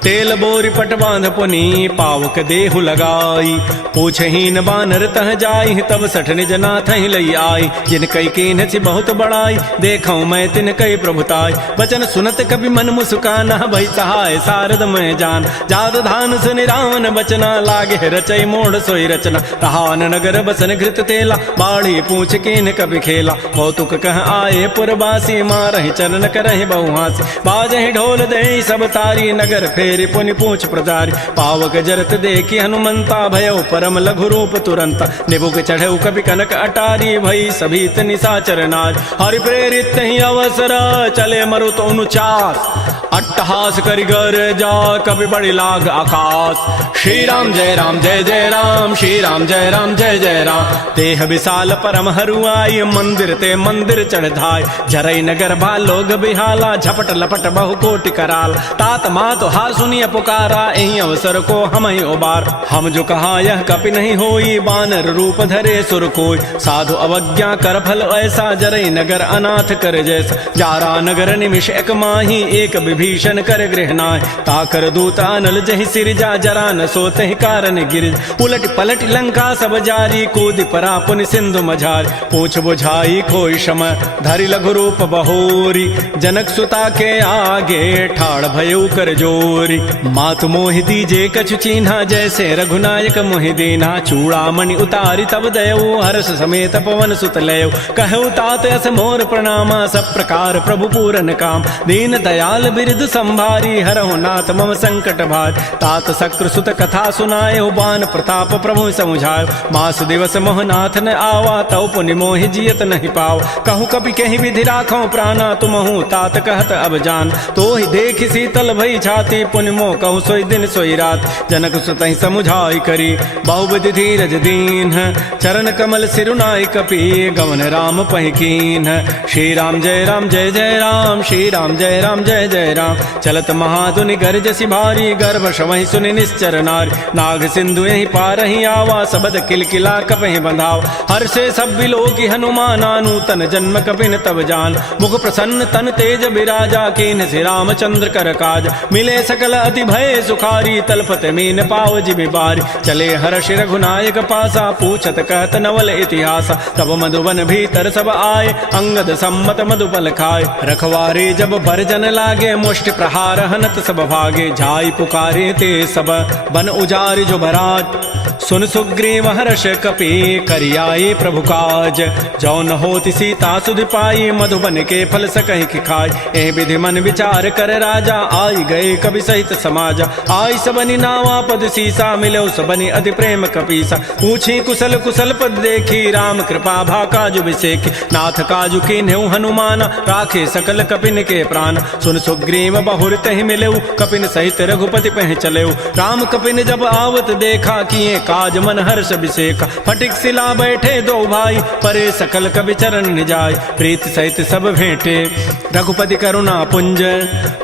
तेल बोरी पट बांध पुनी पावक देहु लगाई। पूछहीन बानर तह जाई तब सठ निज नाथ ही लई आई। जिन कई कीन सी बहुत बड़ाई देखऊं मैं तिन कई प्रभुताई। बचन सुनत कभी मन मुस्काना भई सहाय शारद मैं जान। जाद धान सुनि रावण बचना लागे रचई मोड़ सोई रचना। रहान नगर बसन घृत तेला बाढ़ी पूछ कीन कभी खेला। कौतुक कह आए पुरबासी मारहि चरण करहि बहुहासी। बाजहि ढोल दे सब तारी नगर फेरि पुनि पूछ प्रजारी। पावक जरत देखी हनुमंता भयो परम लघु रूप तुरंता। निबुक चढ़ऊ कभी कनक अटारी भई सभीत निशाचर नार। हरि प्रेरित ही अवसर चले मरुत अनुचास। अट्टहास करि गर जा कभी बड़ी लाग आकाश। श्री राम जय राम जय जय राम। श्री राम जय राम जय जय राम। देह विशाल परम हरुआई मंदिर ते मंदिर चढ़ धाय। झरई नगर भा लोग बिहाला झपट लपट बहु कोटि कराल। तात मात हार सुनिय पुकारा एहि अवसर को हम ही उबार। हम जो कहा यह कपि नहीं होई बानर रूप धरे सुर कोई। साधु अवज्ञा कर फल ऐसा जरई नगर अनाथ कर जैसा। जारा नगर निमिष एक माही एक विभीषण कर गृह नाय। ताकर दूत अनल जहि सिरजा जरा न सोते ही कारण गिर। उलट पलट लंका सब जारी कूद परा पुनि सिंधु मझारी। पूछ बुझाई खोई शम धरि लघु रूप बहोरी। जनक सुता के आगे ठाड़ भयउ कर जोरी। मातु मोहि दीजे कछु चीन्हा जैसे रघुनायक मोहि दीना। चूड़ामणि उतारी तब दयऊ हर्ष समेत पवन सुत लयऊ। कहऊ तात अस मोर प्रणामा सब प्रकार प्रभु पूरन काम। दीन दयाल बिरदु संभारी हरहु नाथ मम संकट भार। तात शक्र सुत कथा सुनायो बान प्रताप प्रभु समुझायो। मास दिवस मोहनाथ न आवा तौ पुनि मोहि जियत नहीं पाव। कहूँ कपि कहीं विधि राखो प्राणा तुमहु तात कहत अब जान। तो ही देख शीतल भई छाती पुनि मोह कहूँ सोई दिन सोई रात। जनक सुतहि समुझाई करी बहुविधि धीरज दीन। चरण कमल सिरुनाई कपि गवन राम पहिकीन। श्री राम जय राम जय जय राम। श्री राम जय राम जय जय राम। चलत महाधुनि गरजसि भारी गर्भ शवहि सुनि निश्चर नारी। नाग सिंधु यही पार ही आवा सबद किलकिला कपहि बंधाव। हर से सब बिलोकी हनुमाना नूतन जन्म कपिन तब जान। मुख प्रसन्न तन तेज बिराजा कीन से रामचंद्र कर काज। मिले सकल अति भय सुखारी तलपत मीन पाव जिमि बारी। चले हर्ष रघुनायक पासा पूछत कहत नवल इतिहास। तब मधुबन भीतर सब आए अंगद सम्मत मधुबल खाए। रखवारे जब भरजन लागे मुष्टि प्रहार हनत सब भागे। जाई पुकारे ते सब बन उजारि जो भराज। सुन सुग्रीव हर्ष कपि करियाए प्रभु काज। जौ न होति सीता सुधि पाई मधुबन के फल सकहि कि खाय। एह विधि मन विचार कर राजा आई गए कवि सहित समाजा। आई सबनि नावा पद सीसा मिलो सबनि अति प्रेम कपीसा। पूछी कुशल कुशल पद देखी राम कृपा भा काजु विसेखी। नाथ काजु कीन्हु हनुमान राखे सकल कपिन के प्राण। सुन सुग्रीव बहुर तहि मिलेऊ कपिन सहित रघुपति पह चलेऊ। राम कपिन जब आवत देखा किए काज मन हर्ष विसेखा। फटिक सिला बैठे दो भाई परे सकल कवि चरण निजाय। प्रीत सहित सब भेंटे रघुपति करुणा पुंज।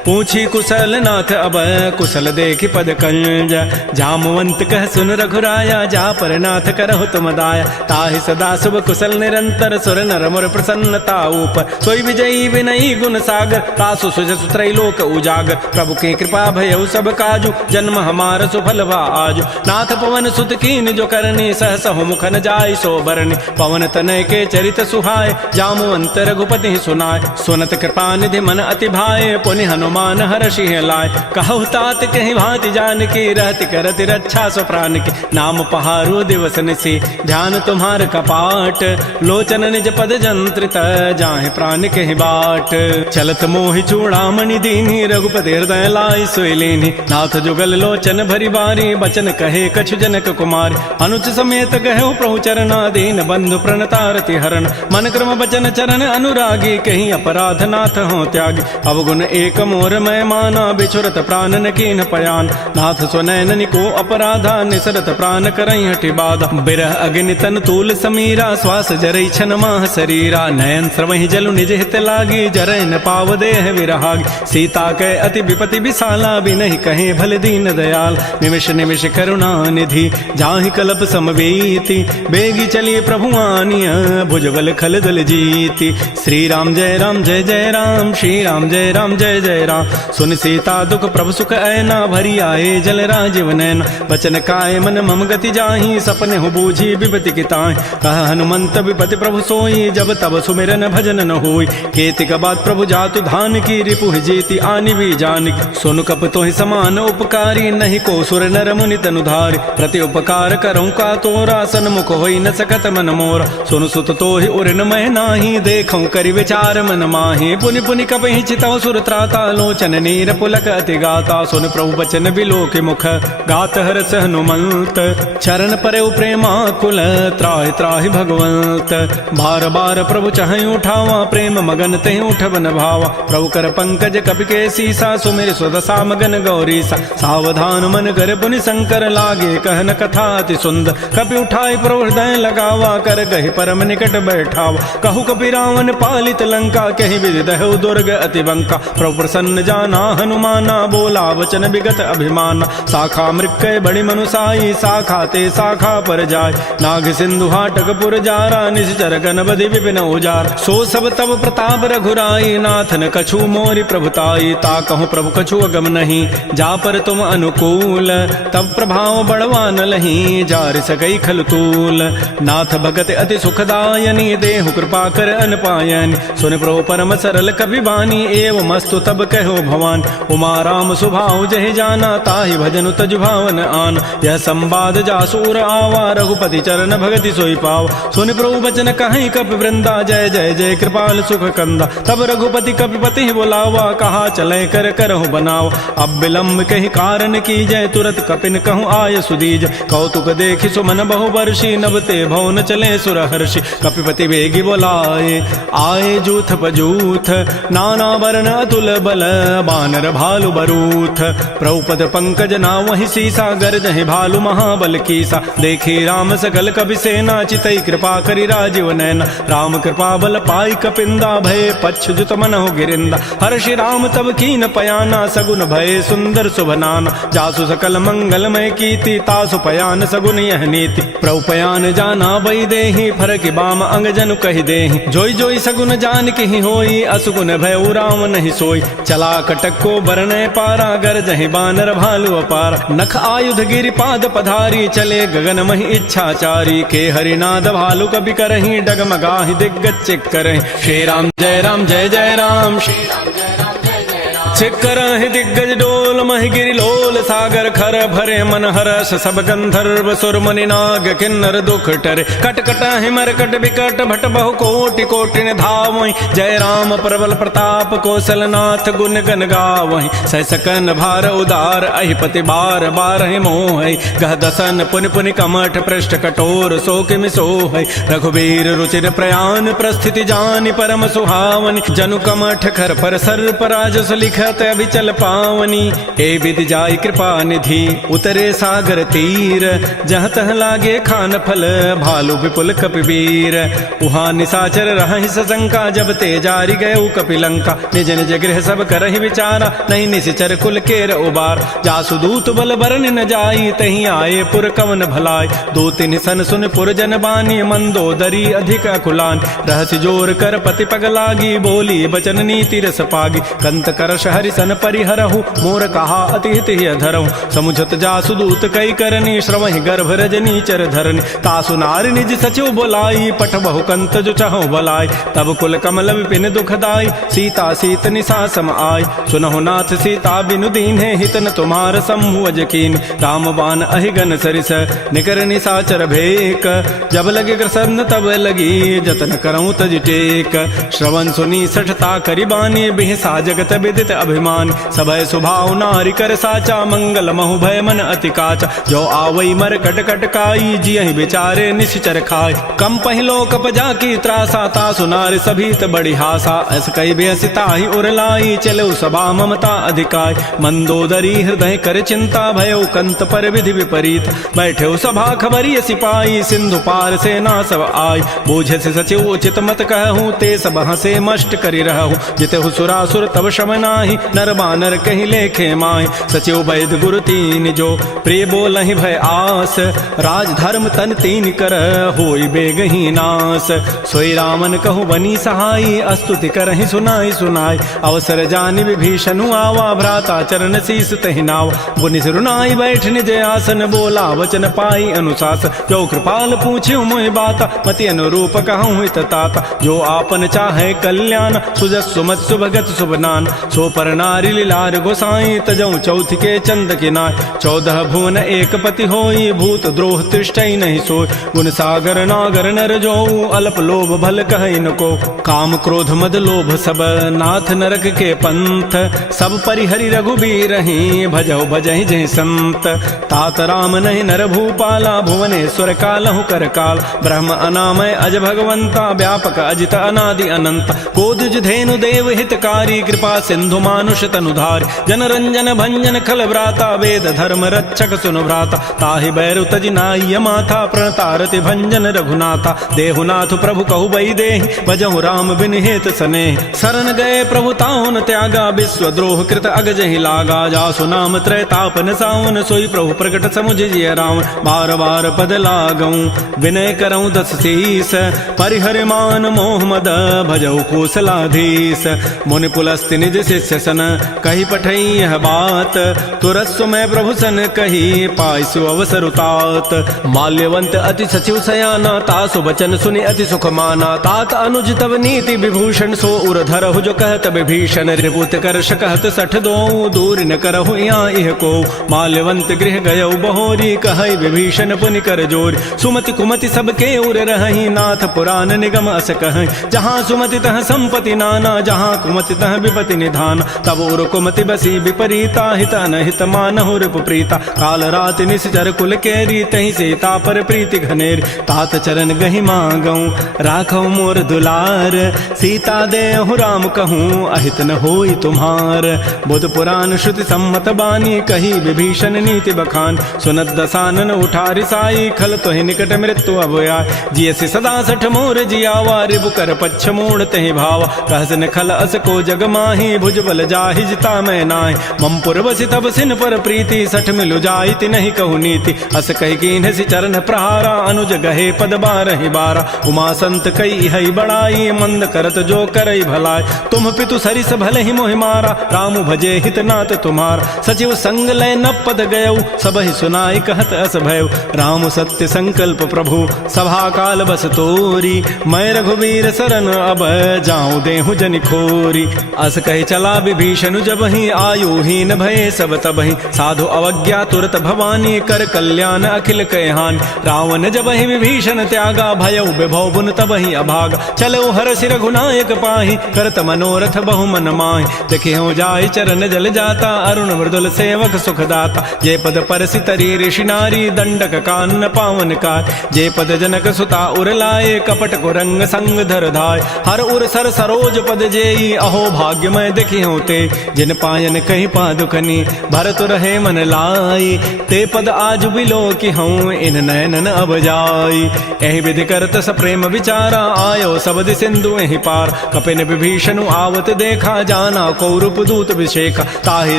पूछी कुशल नाथ अब कुशल देखि पद कंज। जामवंत कह सुन रघुराया जा पर नाथ करहु तुम दाया। ताहि सदा शुभ कुशल निरंतर सुर नर मुर प्रसन्नता ऊपर। सोई विजयी विनयी गुण सागर तासु सुजसु त्रैलोक उजागर। प्रभु के कृपा भयउ सब काजु जन्म हमार सुफल भा आजु। नाथ पवन सुत कीन जो करनी सहस मुख न जाय सो बरनी। पवन तनय के चरित सुहाय जामवंत रघुपति सुनाय। सुनत कृपा निधि मन अति भाए पुनि हनुमान हर्षि लाय। कहु तात कहीं भांति जानकी रहति करति रक्षा सो प्राण की। नाम पहारो दिवस निसी ध्यान तुम्हार कपाट। लोचन निज पद जंत्रित जाहि प्राण कहीं बाट। चलत मोहि चूड़ामणि दीनी रघुपति हृदय लाई सोई लीनी। नाथ जुगल लोचन भरी बारी बचन कहे कछु जनक कुमार। अनुज समेत गहु प्रभु चरणा दीन बंधु प्रणतारति हरण। मन क्रम बचन चरण अनुरागी कहीं अपराध नाथ हो त्यागी। अवगुण एक मोर मैं माना बिछुरत प्राण न कीन पयान। नाथ स्वनयन को अपराधा निसरत प्राण करई हटि बाधा। बिरह अग्नि तन तूल समीरा श्वास जरई छन माह शरीरा। नयन स्रवहि जलु निज हित लागी जरय न पाव देह विरहागी। सीता के अति विपति विशाला बिनहि कहे भल दीन दयाल। निमिष निमिष करुणा निधि जाहि कल्प समवेति बेगी चली प्रभु आनिय भुजबल खल दल जीति। श्री राम जय राम जय जय राम, श्री राम जय राम जय जय राम। सुन सीता दुख प्रभु सुख ऐना, भरी आए जल राजीव नैना। बचन काय मन मम गति जाहि, सपने हो बूझी विपति की ताहि। कह हनुमंत विपति प्रभु सोई, जब तब सुमिरन भजन न होई। केतिक बात प्रभु जातु धान की, रिपुहि जीति आनि भी जानिक। सुन कप तोहि समान उपकारी, नहीं को सुर नर मुनि तनुधारि। प्रति उपकार करऊँ का तोरा, सन्मुख होई न सकत मन मोरा। सुन सुत तोहि उरिन मैं नाही, देखऊँ करि विचार मन माहि। पुनि पुनि कपहि चितौ सुर त्राता, लोचन नीर पुलक अति गाता। सुन प्रभु बचन बिलोक मुख, गात हरस हनुमंत। चरण परउ प्रेमाकुल, त्राहि त्राहि भगवंत। बार बार प्रभु चहई उठावा, प्रेम मगन तेहि उठबन भावा। प्रभु कर पंकज कपि के सीसा, सुमिर सुदशा मगन गौरीसा। सावधान मन कर पुनि शंकर, लागे कहन कथा अति सुंदर। कपि उठाई प्रभु हृदय लगावा, कर गहि परम निकट बैठावा। कहु कपि रावण पालित लंका, कहि विधि दहु दुर्ग अति बंका। प्रभु प्रसन्न जाना हनुमाना, बोला वचन विगत अभिमाना। शाखा मृक्कय बड़ी मनुसाई, शाखा ते शाखा पर जाय। नाग सिंधु हाटक पुर जारा, निश्चर गणपति विपिन उजार। सो सब तब प्रताप रघुराई, नाथन कछु मोरि प्रभुताई। ता कहूँ प्रभु कछु अगम नहीं, जा पर तुम अनुकूल। तब प्रभाव बढ़वा न लही, जार सकई खल तूल। नाथ भगत अति सुखदायनी, देहु कृपा कर अनपायनी। सुन प्रभु परम सरल कपि बानी, एवं मस्तु तब कहो भवान। उमा राम सुभाव जहि जाना, ताहि भजनु तज भावन आन। यह संवाद जासूर आवा, रघुपति चरण भगति सोई पाव। सुन प्रभु बचन कहीं कपि वृंदा, जय जय जय कृपाल सुख कंदा। तब रघुपति कपिपति बुलावा, कहा चले कर करहु बनाव। अब विलम्ब कही कारण की जय, तुरत कपिन कहूँ आय सुदीज। कौतुक देखि सुमन बहु वर्षी, नभ ते भवन चले सुर हर्षि। कपिपति वेगी बोलाए, आए जूथ पजूथ। नाना वर्ण अतुल बल, बानर भालु बरूथ। प्रभुपद पंकज नावहि सीसा, गर्जहि भालु महाबल कीसा। देखी राम सकल कपि सेना, चितई कृपा करि राजीव नैना। राम कृपा बल पाई कपिंदा, भय पच्छुत मनहु गिरिंदा। हर्षि राम तब कीन पयाना, सगुन भय सुंदर शुभनाना। जासु सकल मंगलमय कीर्ति, तासु पयान सगुन यह नीति। प्रभु पयान जाना बई देहि, फरकि बाम अंग जनु कहि देहि। जोई जोई सगुन जान की होई, असुगुन भय राम नहीं सोई। चला कटक को बरनय पारा, गरजहि बानर भालु अपार। नख आयुध गिरि पाद पधारी, चले गगन महि इच्छाचारी। के हरिनाद भालु कपि करहि, डगमगाहि दिग्गज चिक करहि। श्री राम जय राम जय जय राम, श्री राम जय राम जय जय राम। छिकरहि दिग्गज डोल, महि गिरि लोल सागर खर। भरे मन हरस सब गंधर्व, सुर मुनि नाग किन्नर दुख टरे। कट कटहि मरकट बिकट, भट बहु कोटि कोटि धावहि। जय राम प्रबल प्रताप, कौशलनाथ गुण गन गावहि। सह सकन भार उदार, अहिपति बार बारहि मोहि। गह दसन पुनि पुनि कमठ, पृष्ठ कठोर सो किमि सोहि। रघुबीर रुचिर प्रयाण, प्रस्थिति जानि परम सुहावनि। जनु कमठ खर पर सर्प, राजस लिखत अभिचल पावनी। ए विधि जाय कृपा निधि, उतरे सागर तीर। जहाँ तह लागे खान फल, भालु विपुल कपिवीर। उहाँ निशाचर रहहि सशंका, जब ते जारि गए कपिलंका। निज निज गृह सब करहि विचारा, नहीं निशिचर कुल केर उबार। जासु दूत बल बरन न जाई, तहीं आए पुर कवन भलाई। दो तिन सन सुन पुर जन बानी, मंदोदरी अधिक कुलान। रहसि जोर कर पति पग लागी, बोली बचन नीति रस पागी। कंत करश हरि सन परिहरहु, मोर कहा अति हित धरहु। समुझत जासु दूत कई करनी, श्रवहि गर्भ रजनी चर धरनी। तासु नारि निज सचिव बोलाई, पठ बहु कंत जो चहु बलाई। तब कुल कमल विपिन दुखदाई, सीता सीत निशा सम आय। सुनहु नाथ सीता बिनु दीन्हे, हितन तुम्हार समूह अजकीन। राम बाण अहिगन सरिस, निकर निशाचर भेक। जब लगे कृष्ण तब लगी, जतन करऊँ तज टेक। श्रवण सुनी सठता करिबानी, बिहसा जगत विदित अभिमान। सबय सुभाव नारि कर साचा, मंगल महु भय मन अति काचा। जो आवई मर कट कट काई, जियहि बिचारे निश्चर खाय। कम पहिलो कप जाकी त्रासा, तासु नारि सभीत बड़ी हासा। अस कई बेसिता ही उरलाई, चलो सभा ममता अधिकाय। मंदोदरी हृदय कर चिंता, भयो कंत पर विधि विपरीत। बैठे सभा खबरी सिपाही, सिंधु पार से ना सब आय। बूझे से सचिव उचित मत कहूँ, ते सब हसे मष्ट करि रहूँ। जिते सुरासुर तब शम नाही, नाही, नर बानर कहीं लेखे माय। सचिव वैद गुरु तीन जो, प्रिय बोलहि भय आस, राज धर्म तन तीन कर, होई बेगही नास। सोई रामन कहु बनी सहाई, स्तुति करहि सुनाई सुनाई। अवसर जानि विभीषणु आवा, भ्राता चरण शीस तहि नावा। पुनि सिरुनाई बैठ निज आसन, बोला वचन पाई अनुशासन। जो कृपाल पूछ्यु मोहि बाता, मति अनुरूप कहूँ हित ताता। जो आपन चाहे कल्याण, सुजस सुमत सुभगत सुबनान। सो पर नारी लीलार गोसाई, तजऊ चौथ के चंद के नाय। 14 भुवन एक पति होई, भूत द्रोह तिष्ठई नहीं सोई। गुण सागर नागर नर जो, अल्प लोभ भल कहै न को। काम क्रोध मद लोभ सब, नाथ नरक के पंथ। सब परिहरि रघुबीर ही, भजौ भजहि जहि संत। तात राम नहीं नर भूपाला, भुवनेश्वर कालहु कर काल। ब्रह्म अनामय अज भगवंता, व्यापक अजित अनादि अनंत। कोदुज धेनु देव हितकारी, कृपा सिंधु मानुष तनुधार। जन रंजन भंजन खल व्राता, वेद धर्म रक्षक सुनु भ्राता। ताहि बैरु तजि नाई माथा, प्रणतारति भंजन रघुनाथा। देहुनाथ प्रभु कहु बई देहि, भजहु राम बिन हेत स्नेह। शरण गए प्रभु ताहु न त्यागा, विश्व द्रोह कृत अगजहि लागा। जासु नाम त्रैतापन सावन, सोई प्रभु प्रकट समुझ जिय रावण। बार बार पद लागऊं, विनय करऊं दस शीस। परिहर मान मोह मद, भजऊ कौशलाधीश। मुनि पुलस्त्य निज शिष्य सन, कही पठई यह बात। तुरस्व मैं प्रभु सन कही, पाइसु अवसर उतात। माल्यवंत अति सचिव सयाना, तासु बचन सुनि अति सुख माना। तात अनुज तब नीति विभूषण, सो उर धरहु जो कहत विभीषण। रिपुत करश कहत सठ दो, दूर न करहु यहाँ इह को। माल्यवंत गृह गयौ बहोरी, कहै विभीषण पुनि कर जोर। सुमति कुमति सबके उर रहहि, नाथ पुराण निगम अस कहै। जहाँ सुमति तह संपत्ति नाना, जहाँ कुमति तह विपति निधान। तब उर कुमति बसी विपरीता, हित अनहित मानहु रिपु प्रीता। काल रात निश्चर कुल केरी, तहि सीता पर प्रीति घनेरी। तात चरण गहि मांगऊं, राखौ मोर दुलार। सीता देहु राम कहूँ, अहित न होई तुम्हार। बुध पुराण श्रुति सम्मत बानी, कही विभीषण नीति बखान। सुनत दसानन उठारि साई, खल तोहि निकट मृत्यु अब आय। जियसि सदा सठ मोर जियावा, रिबु कर पच्छ मोड़ तहि भावा। कहसन खल अस को जग माही, भुज बल जाहि जिता मैं नाहि। मम पुर बसि तब सिन पर प्रीति, सठ मिलु जाइत नहीं कहु नीति। अस कहि कीन्हसि चरण प्रहारा, अनुज गहे पद बारहि बारा। उमा संत कई हई बड़ाई, मंद करत जो करई भलाई। तुम पितु सरिस भले ही मोहि मारा, राम भजे हित नाथ तुम्हारा। सचिव संग लय न पद गयऊ, सब ही सुनाई कहत अस भयऊ। राम सत्य संकल्प प्रभु, सभा काल बस तोरी। मैं रघुवीर सरन अब, जाऊं देहु जनि खोरी। अस कहि चला विभीषण जब ही, आयु हीन भये सब तबहि। साधु अवज्ञा तुरत भवानी, कर कल्याण अखिल कहान। रावण जब ही विभीषण त्यागा, भयउ विभव बुन तब ही अभागा। चलो हरषि रघुनायक पाहि, करत मनोरथ बहु मन माहि। देखि हो जाय चरण जल जाता, अरुण मृदुल सेवक सुखदाता। जे पद परसि तरी ऋषि नारी, दंडक कान पावन काय। जे पद जनक सुता उर लाए, कपट को रंग संग धर धाय। हर उर सर सरोज पद जेई, अहो भाग्य मैं देखि होते। जिन पायन कही पादुकनी, भरत रहे मन लाई। ते पद आज बिलो कि हूँ, इन नयनन अब जाई। एहि विधि करत स प्रेम विचारा, आयो सबद सिंधु एहि पार। कपिन विभीषण आवत देखा, जाना को रूप दूत विशेखा। ताहि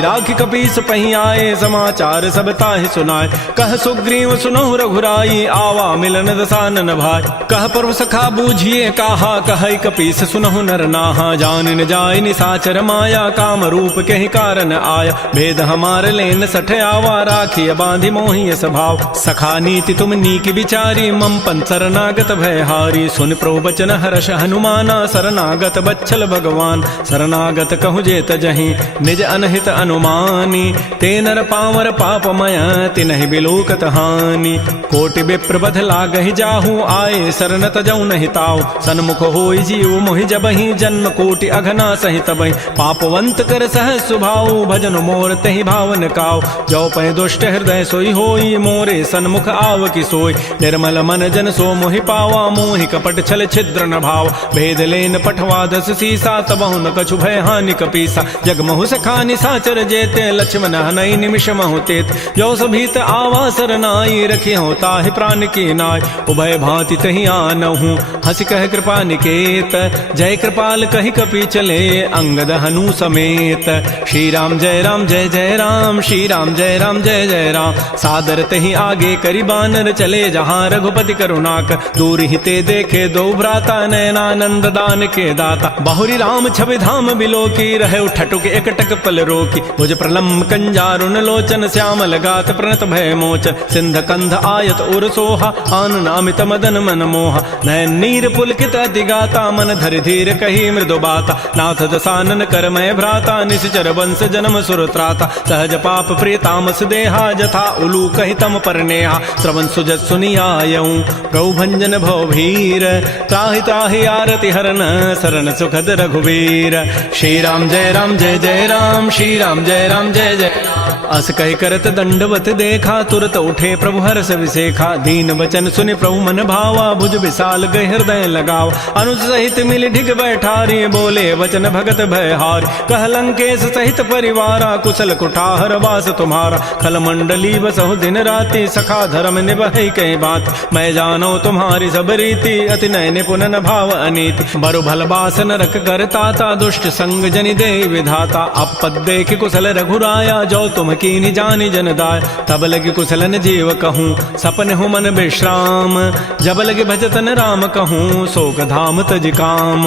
राखि कपीस पही आए, समाचार सब ताहि सुनाए। कह सुग्रीव सुनहु रघुराई, आवा मिलन दसानन भाई। कह प्रभु सखा बूझिए काहा, कहै कपीस सुनहु नर नाहा। जान न जाय निसाचर माया, काम रूप के ही कारण आया। भेद हमार लेन सठ आवा, राखिय बांधि मोहि स्वभाव। सखा नीति तुम नीक विचारी, मम पन शरणागत भयहारी। सुन प्रभु बचन हर्ष हनुमाना, शरणागत बच्छल भगवान। शरणागत कहु जे तजहि, निज अनहित अनुमानी। ते नर पावर पापमय, तिनहि बिलोकत हानि। कोटि विप्र बध लागहि जाहू, आए शरण तजऊ नहीं ताऊ। सन्मुख होई जीव मोहि जबहि, जन्म कोटि अघना सहि तबहि। पापवंत कर सह सुभाऊ, भजन मोर तहि भावन काऊ। जो पै दुष्ट हृदय सोई होई, मोरे सन्मुख आव कि सोई। निर्मल मन जन सो मोहि पावा, मोहि कपट छल छिद्र न भाव। भेद लेन पठवा दस सीसा, तबहु न कछु भय हानि कपीसा। जग महु सखा निसाचर जेते, लक्ष्मण हनई निमिष महु तेत। जो सभीत आवा सरनाई, रखि हो ताहि प्राण की नाय। उभय भांति तहि आनहु, हंसि कह कृपा निकेत। जय कृपाल कहि कपि चले, अंगद हनु समेत। श्री राम जय राम जय जय राम, श्री राम जय राम जय जय राम। सादर ते ही आगे करी बानर चले जहाँ रघुपति करुणाक, दूर ही ते देखे दो भ्राता नयनानंद दान के दाता। बहुरी राम छवि धाम बिलो की रहे ठटुक एकटक पल रोकी, भुज प्रलम्ब कंजारुन लोचन श्यामल गात प्रणत भय मोचन। सिंध कंध आयत उर सोहा आनन अमित मदन मन मोहा, नयन नीर पुलकित अति गाता मन धरि धीर कही मृदु बाता। नाथ दसानन कर मय भ्राता निश्चर वंश जन्म सुर त्राता। सहज पाप प्रिय तामस देहा जथा उलू कहि तम पर नेहा। श्रवण सुजत सुनियायऊं प्रभु भंजन भव भीर, त्राहि त्राहि आरति हरन शरण सुखद रघुवीर। श्री राम जय राम जय जय राम, श्री राम जय राम जय जय राम। अस कहि करत दंडवत देखा, तुरत उठे प्रभु हर्ष विसेखा। दीन वचन सुनि प्रभु मन भावा, भुज विशाल गए हृदय लगाव। अनुज सहित मिल ढिग बैठारी, बोले वचन भगत भयहारी। कह लंकेश सहित परिवारा, कुशल कुठार वास तुम्हारा। खल मंडली बसहु दिन राति, सखा धर्म निभहि कई बात। मैं जानो तुम्हारी सब रीति, अति नय निपुण न भाव अनीति। बरु भल बास नरक करताता, दुष्ट संग जनि दे विधाता। अपद देख कुशल रघुराया, जो तुम कीनि जानि जन दाय। तब लगे कुशलन जीव कहूँ सपन हूँ मन विश्राम, जब लगे भजतन राम कहूँ शोक धाम तज काम।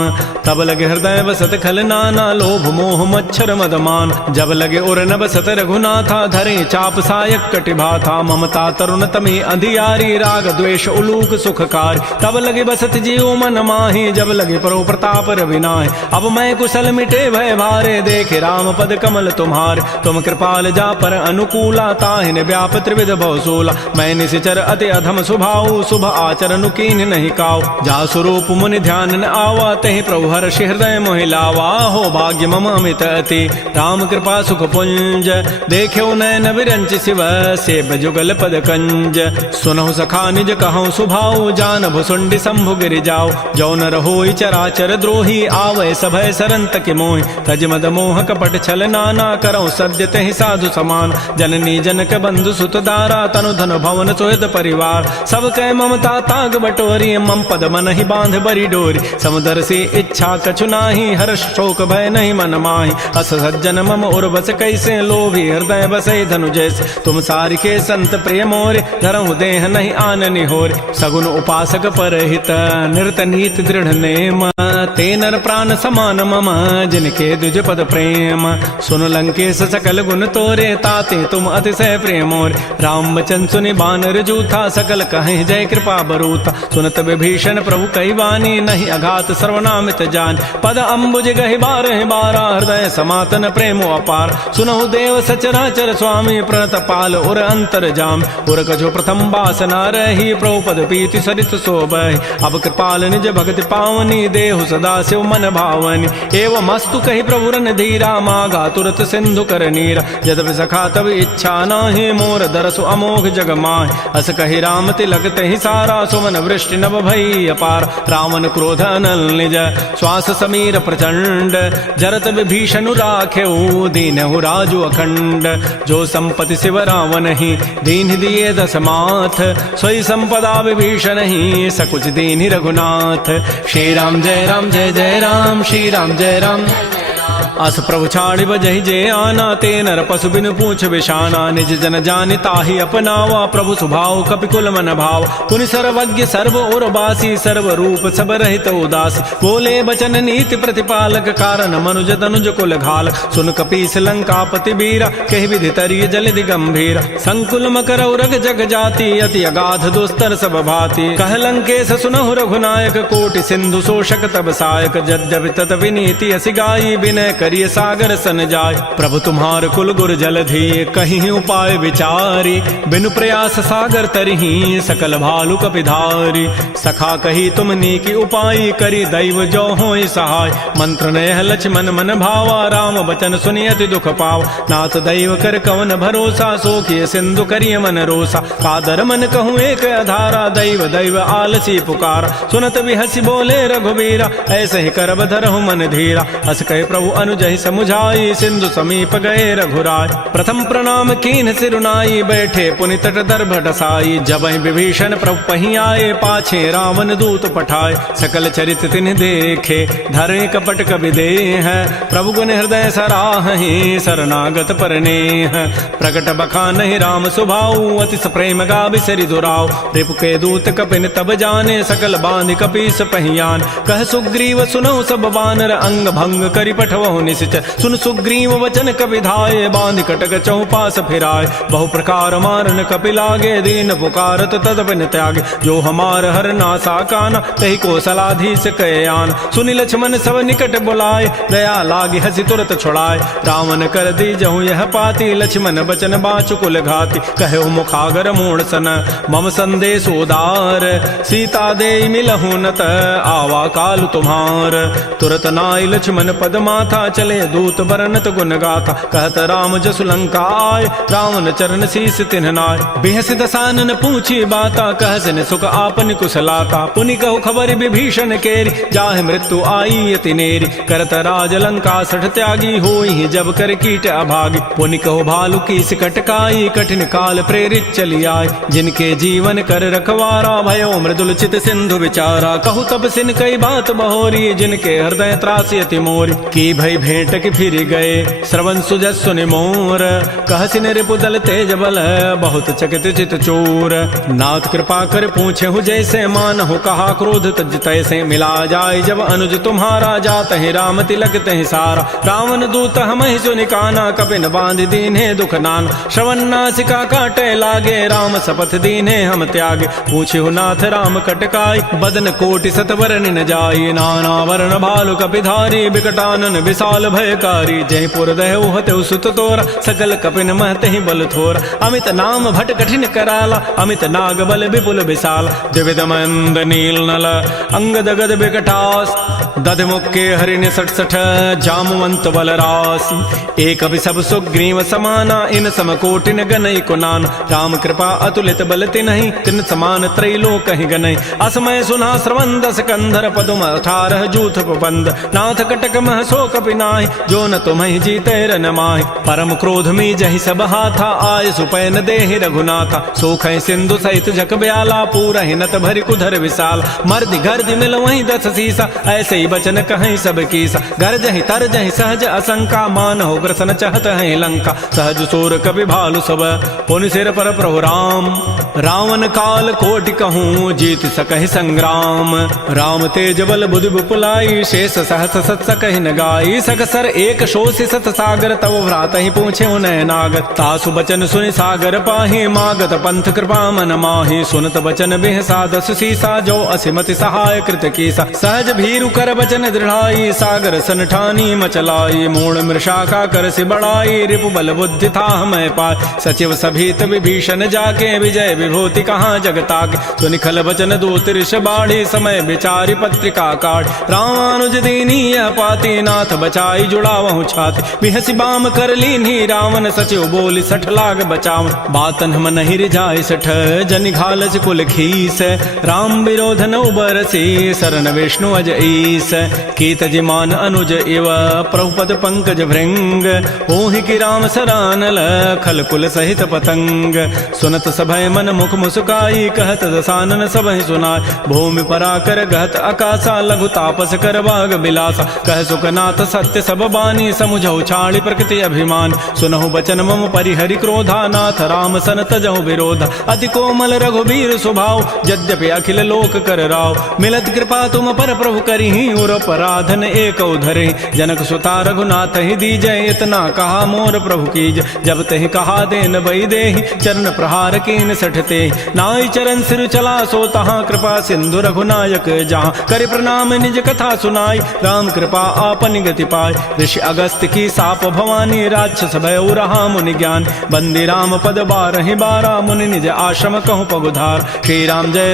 तब लगे हृदय बसत खल नाना, लोभ मोह मच्छर मदमान। जब लगे उर न बसत रघुनाथा, धरे चाप सायक कटिभा था। ममता तरुण तमी अंधियारी, राग द्वेष उलूक सुखकारी। तब लगे बसत जीव मन माही, जब लगे परो प्रताप रविनाय। अब मैं कुशल मिटे भय भारे, देखे राम पद कमल तुम्हारे। तुम कृपाल जा पर अनुकूला, ताहिन व्याप त्रिविध बहुसूला। मैं निशिचर अति अधम स्वभाव, शुभ आचरण कीन नहीं काव। जा स्वरूप मुनि ध्यान न आवा, तहि प्रभु हर्षि हृदय मोहि लावा। हो भाग्य मम अमित अति, राम कृपा सुख पुंज। देख्यो नयन विरंच शिव, सेव जुगल पद कंज। सुनहु सखा निज कहूँ सुभाव, जान भुसुंडी शंभु गिरि जाओ। जो न रहोई चराचर द्रोही, आवे सभय सरंत के मोहि। तज मद मोह कपट छल नाना, करऊँ सद्य तहि साधु समान। जननी जनक बंधु सुत दारा, तनु धन भवन सोहद परिवार। सब कै ममता ताग बटोरी, मम पद मन ही बांध बरी डोरी। समुदर से इच्छा कछु नाही, हर्ष शोक भय नहीं मन माही। अस सज्जन मम उर बस कैसे, लोभी हृदय बसै धनु जैसे। तुम सारिके संत प्रिय मोरे, धरहु देह नहीं आननि होरे। सगुन उपासक परहित, निरत नीत दृढ़ नेम। ते नर प्राण समान मम, जिनके द्विज पद प्रेम। सुन लंकेश सकल गुण तोरे, ताते तुम अतिशय प्रेम मोरे। राम वचन सुनि बानर जूथा, सकल कहें जय कृपा बरूथा। सुनत विभीषण प्रभु कहि वाणी, नहीं अघात सर्वनामित जान। पद अम्बुज गहि बारहि बारा, हृदय समातन प्रेमो अपार। सुनहु देव सचराचर स्वामी, प्रणत पाल उर अंतर जाम। उर कछो प्रथम वासना रही, प्रभु पद पीति सरित शोभहि। अब कृपाल निज भगति पावनी, देहु सदा शिव मन भावनी। एवं मस्तु कहि प्रभु रन धीरा, मागा तुरत सिंधु कर नीरा। यद्यपि सखा तब इच्छा नाही, मोर दरसु अमोघ जग माहि। अस कहि राम तिलक तहि सारा, सुमन वृष्टि नभ भई अपार। रावण क्रोध अनल निज, श्वास समीर प्रचंड। जरत विभीषण राखेऊ, दीनहु राजु अखंड। जो संपत्ति शिव रावण ही, दीन दिए दस माथ। सोई संपदा विभीषण ही, सकुच दीन रघुनाथ। श्री राम जय राम जय जय राम, श्री राम जय राम। अस प्रभु छाड़ि बजहि जे आना, ते नर पशु बिनु पूछ विशाना। निज जन जानि ताहि अपनावा, प्रभु स्वभाव कपिकुल मन भाव। पुनि सर्वज्ञ सर्व उर्वासी, सर्व रूप सब रहित उदासी। बोले बचन नीति प्रतिपालक, कारण मनुज तनुज कुल घाल। सुन कपीस लंकापति बीरा, कहि विधि तरिय जलधि गंभीर। संकुल मकर उरग जग जाति, अति अगाध दुस्तर सब भाति। कह लंकेश सुनहु रघुनायक, कोटि सिंधु शोषक तब सायक। यद्यपि तदपि नीति असि गाई, विनय करिय सागर सन जाय। प्रभु तुम्हार कुल गुर जलधि, कहीं उपाय विचारी। बिनु प्रयास सागर तरही, सकल भालु कपिधारी। सखा कही तुम नीकी उपाय, करी दैव जो होई सहाय। मंत्र नयह लक्ष्मण मन भावा, राम बचन सुनियति दुख पाव। नाथ दैव कर कवन भरोसा, सोखिय सिंधु करिय मन रोसा। कादर मन कहूँ एक आधारा, दैव दैव आलसी पुकारा। सुनत भी हसी बोले रघुबीरा, ऐसे ही करब धरहु मन धीरा। हस कहे प्रभु अनुज जहि समुझाई सिंधु समीप गए रघुराय। प्रथम प्रणाम कीन सिरुनाई बैठे पुनि तट दर्भ डसाई। जब विभीषण प्रभु पही आए पाछे रावण दूत पठाए। सकल चरित तिन्ह देखे धरे कपट कवि देह। प्रभु गुण हृदय सराहि शरणागत परनेह। प्रकट बखानहि राम सुभाऊ अति प्रेम गावि सरि दुराऊ। रिपु के दूत कपिन तब जाने सकल बांधि कपीस पहियान। कह सुग्रीव सुनऊ सब बानर अंग भंग करि पठवहु निश्चर। सुन सुग्रीव वचन कपि धाये बांधि कटक चौपास फिराय। बहु प्रकार मारन कपि लागे दीन पुकारत तदपिन त्यागे। जो हमार हर नासा काना तहि कौशलाधीश कयान। सुनि लक्ष्मण सब निकट बुलाए दया लागी हसी तुरत छुड़ाए। रावण कर दी जहु यह पाती लक्ष्मण बचन बाचु कुल घाती। कहो मुखागर मूण सन मम संदेश उदार। सीता दे मिलहु नत आवा काल तुम्हार। तुरत नाई लक्ष्मण पद माथा चले दूत बरनत गुण गाथा। कहत राम जसु लंका आय रावण चरण शीस तिन्ह नाय। बिहस दसानन पूछी बाता कहसन सुख आपन कुशलाता। पुनि कहु खबर विभीषण केरी जाहि मृत्यु आई अति नेरी। करत राज लंका सठ त्यागी होई जब कर कीट अभागी। पुनि कहु भालु की कटकाई कठिन काल प्रेरित चली आय। जिनके जीवन कर रखवारा भयो मृदुल चित सिंधु विचारा। कहु तब सिन कई बात बहोरी जिनके हृदय त्रासी अति मोरी। की भई भेंट की फिर गए श्रवण सुजस सुनि मोर। कहसिन रिपुदल तेज बल बहुत चकित चित चोर। नाथ कृपा कर पूछे हु जैसे मान हो कहा क्रोध तज तैसे। मिला जाय जब अनुज तुम्हारा जात ही राम तिलक तहि सारा। रावण दूत हम ही सुनि काना कपिन बांध दीन्हे दुख नान। श्रवण नासिका काटे लागे राम शपथ दीन्हे हम त्यागे। पूछे हु नाथ राम कटकाई बदन कोटि सतवर न जाई। नाना वर्ण भालु कपिधारी विकटानन विशाल भयकारी। जय पुर दहु हतु सुत तोरा सकल कपिन महते ही बल थोरा। अमित नाम भट कठिन कराला अमित नाग बल विपुल विशाल। द्विविध मंद नील नल अंगद गद विकटास। दध मुक्के हरिण सठ सठ जामवंत बल रास। एक अभि सब सुग्रीव समाना इन सम कोटिन गनई कुनान। राम कृपा अतुलित बल तिन्हि तिन समान त्रैलोक ही गनई। असमय सुना श्रवण दस कंधर पदुम 18 जूथ प्रबंध। नाथ कटक मह सो कपि नाहि जो न तुम्हि जीते रन माहि। परम क्रोध में जहि सब हाथा आय सुपैन देहि रघुनाथा। सोखै सिंधु सहित जग ब्याला पूरा हिनत भरि कुधर विशाल। मर्दि गर्दि मिल वहीं 10 सीसा ऐसे ही बचन कहीं सब कीसा। गरजहि तरजहि सहज असंका मान हो ग्रसन चहत है लंका। सहज सोर कपि भालु सब पुनि सिर पर प्रभु राम। रावण काल कोटि कहूँ जीत सकहि संग्राम। राम तेज बल बुद्धि विपुलाई शेष सहस सत सकहि न गाई। सकसर एक शोषि सत सागर तव भ्रात ही पूछे उनय नागर। तासु बचन सुनि सागर पाहि मागत पंथ कृपा मन माहि। सुनत बचन बिहसा 10 सीसा जो असिमति सहाय कृत कीसा। सहज भीरु कर बचन दृढ़ाई सागर सन ठानी मचलाई। मूर्ण मृषा का कर से बढ़ाई रिपु बल बुद्धि था मैं पाय। सचिव सभीत विभीषण जाके विजय विभूति कहाँ जगताके। सुनि खल बचन दूत ऋष बाढ़ी समय विचारि पत्रिका काढ़। रामानुज दीनी यह पाती नाथ बचाई जुड़ावहु छाती। बिहसी बाम कर लीन्ही रावण सचिव बोली 60 लाग बचाव। बातन हम नहीं रिझाई 60 जनि घालस कुल खीस। राम विरोध न बरसी शरण विष्णु अज ईस। कीत जिमान अनुज इव प्रभुपद पंकज भृंग। ओहि की राम सरानल खल कुल सहित पतंग। सुनत सभय मन मुख मुस्काई कहत दसानन सबहि सुनाय। भूमि पराकर गहत आकाशा लघु तापस कर बाग बिलासा। कह सुखनाथ सत्य सब बानी समुझौ छाड़ी प्रकृति अभिमान। सुनहु बचन मम परिहरि क्रोधा नाथ राम सन तजहु विरोध। अति कोमल रघुबीर स्वभाव यद्यपि अखिल लोक कर राव। मिलत कृपा तुम पर प्रभु करिहि उर पराधन एक उधरे। जनक सुता रघुनाथ ही दीजय इतना कहा मोर प्रभु कीज। जब तहि कहा देन बई देहि चरण प्रहार कीन सठते। नाई चरण सिर चला सो तहाँ कृपा सिंधु रघुनायक जहाँ। करि प्रणाम निज कथा सुनाई राम कृपा आपन गति पाय। ऋषि अगस्त की साप भवानी राक्षस भय रहा मुनि ज्ञान। बंदी राम पद 12 मुनि निज आश्रम कहूँ पगुधार। श्री राम जय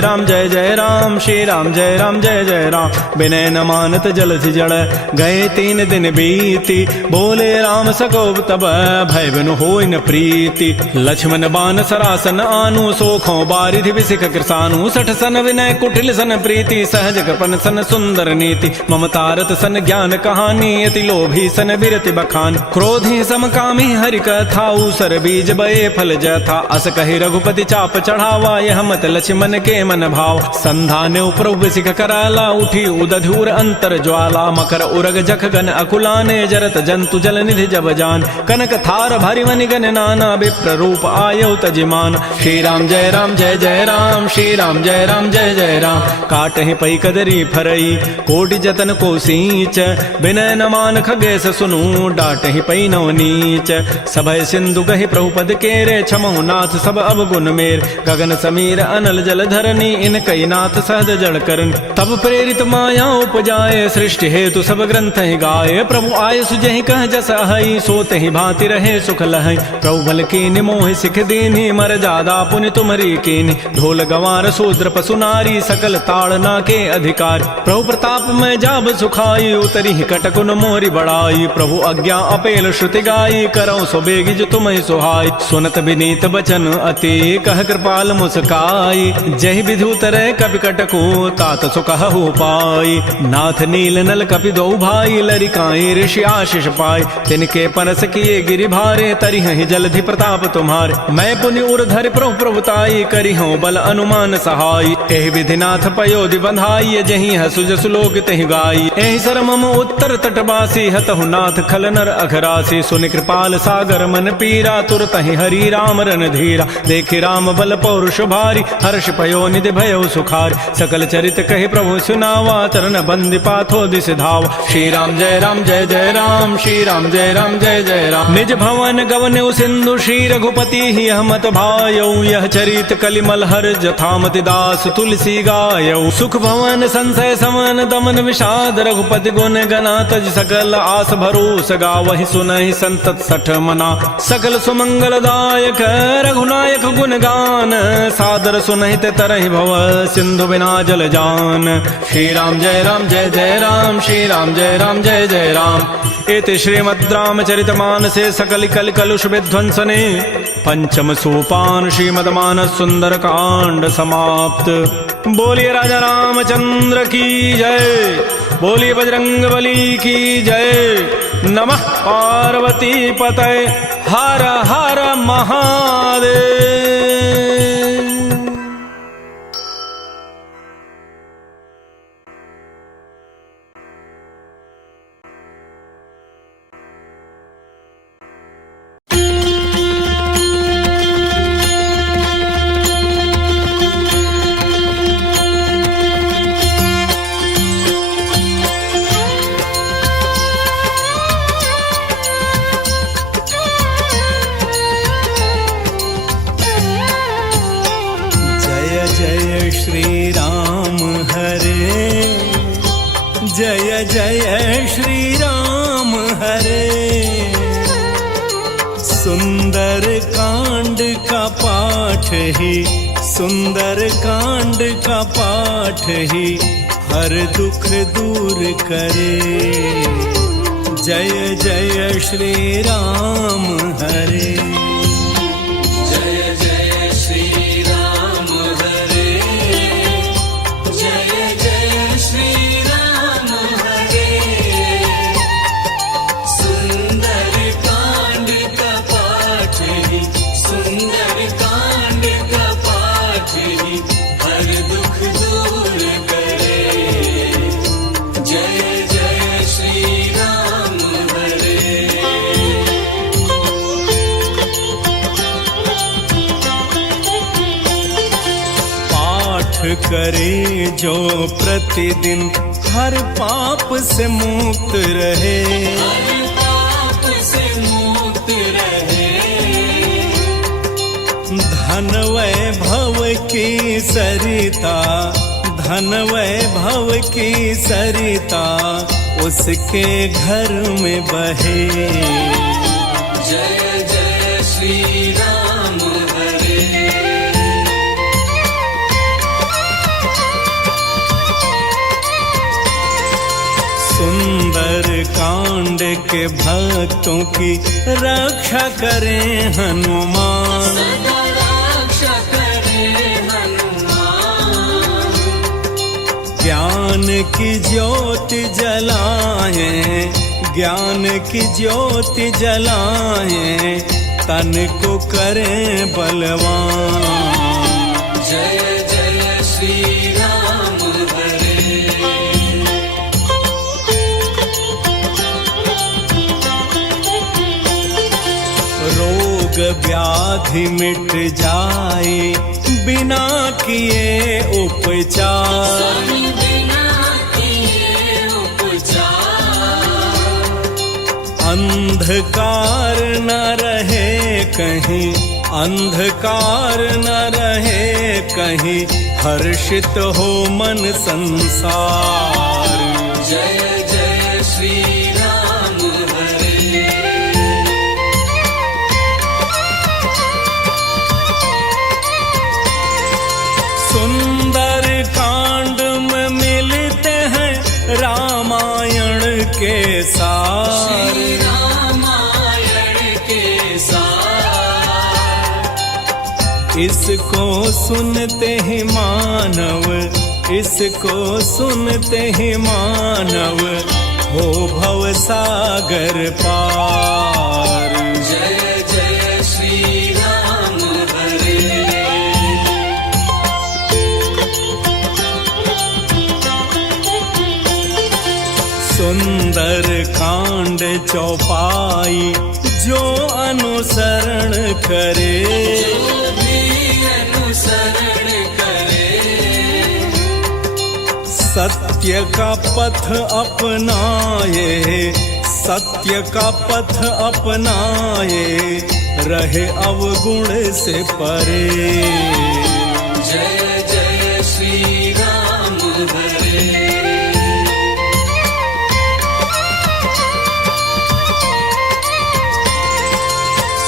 जय राम। श्री राम जय जय राम। विनय न मानत जलधि जड़। गए 3 दिन बीती, बोले राम सकोब तब, भय बिनु होई न प्रीति। लक्ष्मण बान सरासन आनु, सोखों बारिधि विसिख कृसानु। 60 सन विनय कुटिल सन प्रीति, सहज कृपन सन सुंदर नीति। ममतारत सन ज्ञान कहानी, अति लोभी सन बिरति बखान। क्रोधी समकामी हरि कथा, ऊसर बीज बये फल जथा। अस कहि रघुपति चाप चढ़ावा, यह मत लक्ष्मण के मन भाव। संधाने प्रभु सिख कराला, उठी उदधूर अंतर ज्वाला। मकर उरग जख गन अकुलाने, जरत जंतु जल निधि जब जान। कनक थार भारी मनि गन नाना, विप्र रूप आयो तजिमान। श्री राम जय राम जय जय राम, श्री राम जय राम जय जय राम। काटहि पई कदरी फरई, कोटि जतन को सींच। विनय न मान खगेश सुनु, डांटहि पई नव नीच। सभय सिंधु गहि प्रभुपद केरे, क्षमहु नाथ सब अवगुण मेर। गगन समीर अनल जल धरनी, इन कई नाथ सहज जड़ करन। तब प्रेरित माया उपजाए, सृष्टि हेतु सब ग्रंथ ही गाये। प्रभु आय सुजहि कह जस अहै, सोते ही भांति रहे सुख लहै। प्रभु बल कीनि मोहि सिख दीन्हि, मर जादा पुनि तुम्हरी कीन्हि। ढोल गंवार शूद्र पशु नारी, सकल ताड़ना के अधिकार। प्रभु प्रताप में जाब सुखाई, उतरी कटकुन मोरी बड़ाई। प्रभु आज्ञा अपेल श्रुति गाई, करौ सो बेगी जो तुम्हें सुहाई। सुनत विनीत बचन अति, कह कृपाल मुस्काई। जहि विधि उतरै कपि कटकु, तात सो कहु पाई। नाथ नील नल कपि दो भाई, लरिकाई ऋषि आशीष पाई। तिनके परस किए गिरि भारे, तरिहहि जलधि प्रताप तुम्हारे। मैं पुनि उर धरि प्रभु प्रभुताई, करिहउँ बल अनुमान सहाय। एहि विधि नाथ पयोधि बंधाई, जहि हसु जसु लोक तहि गाई। एहि सर मम उत्तर तटवासी, हतहु नाथ खल नर अघरासी। सुनि कृपाल सागर मन पीरा, तुरतहि हरि राम रन धीरा। देखि राम बल पौरुष भारी, हर्ष पयो निधि भयो सुखार। सकल चरित कहि प्रभु सुनावा, चरण बंदि पाथो दिस धावा। श्री राम जय जय राम, श्री राम जय जय राम। निज भवन गवन सिंधु, श्री रघुपति ही हमत भायौ। यह चरित कलिमल हर जथामति दास, तुलसी गायौ। सुख भवन संशय समन दमन विषाद, रघुपति गुण गना तज सकल आस भरोस गावहि। सुनहि संतत सठ मना, सकल सुमंगल दायक। रघुनायक गुण गान, सादर सुनहि ते तरहि भव। सिंधु बिना जल जान। श्री राम जय जय राम, श्री राम जय जय राम। इति श्रीमद् रामचरित मानसे सकल कल कलुष विध्वंसने, पंचम सोपान श्रीमद् मानस सुंदर कांड समाप्त। बोलिए राजा रामचंद्र की जय, बोलिए बजरंग बली की जय। नमः पार्वती पतये, हर हर महादेव। जय जय श्री राम हरे। सुंदर कांड का पाठ ही, सुंदर कांड का पाठ ही हर दुख दूर करे। जय जय श्री राम हरे। करे जो प्रतिदिन हर पाप से मुक्त रहे, हर पाप से मुक्त रहे। धन वैभव की सरिता, धन वैभव की सरिता उसके घर में बहे। जय जय श्री राम हरे। सुंदर कांड के भक्तों की रक्षा करें हनुमान। सदा रक्षा करे हनुमान। ज्ञान की ज्योति जलाएं, ज्ञान की ज्योति जलाएं, तन को करें बलवान। जय जय श्री राम हरे। रोग व्याधि मिट जाए बिना किए उपचार। स्वामी बिना किए उपचार। अंधकार न रहे कहीं, अंधकार न रहे कहीं, हर्षित हो मन संसार। जय जय श्री राम हरे। सुंदर कांड में मिलते हैं रामायण के सार। श्री रामायण के सार। इसको सुनते ही मानव, इसको सुनते ही मानव, हो भव सागर पार। जय जय श्री राम हरे। सुंदर कांड चौपाई जो अनुसरण करे, जो भी अनुसरण करे। सत्य का पथ अपनाए, सत्य का पथ अपनाए, रहे अवगुण से परे। जय जय श्री राम हरे।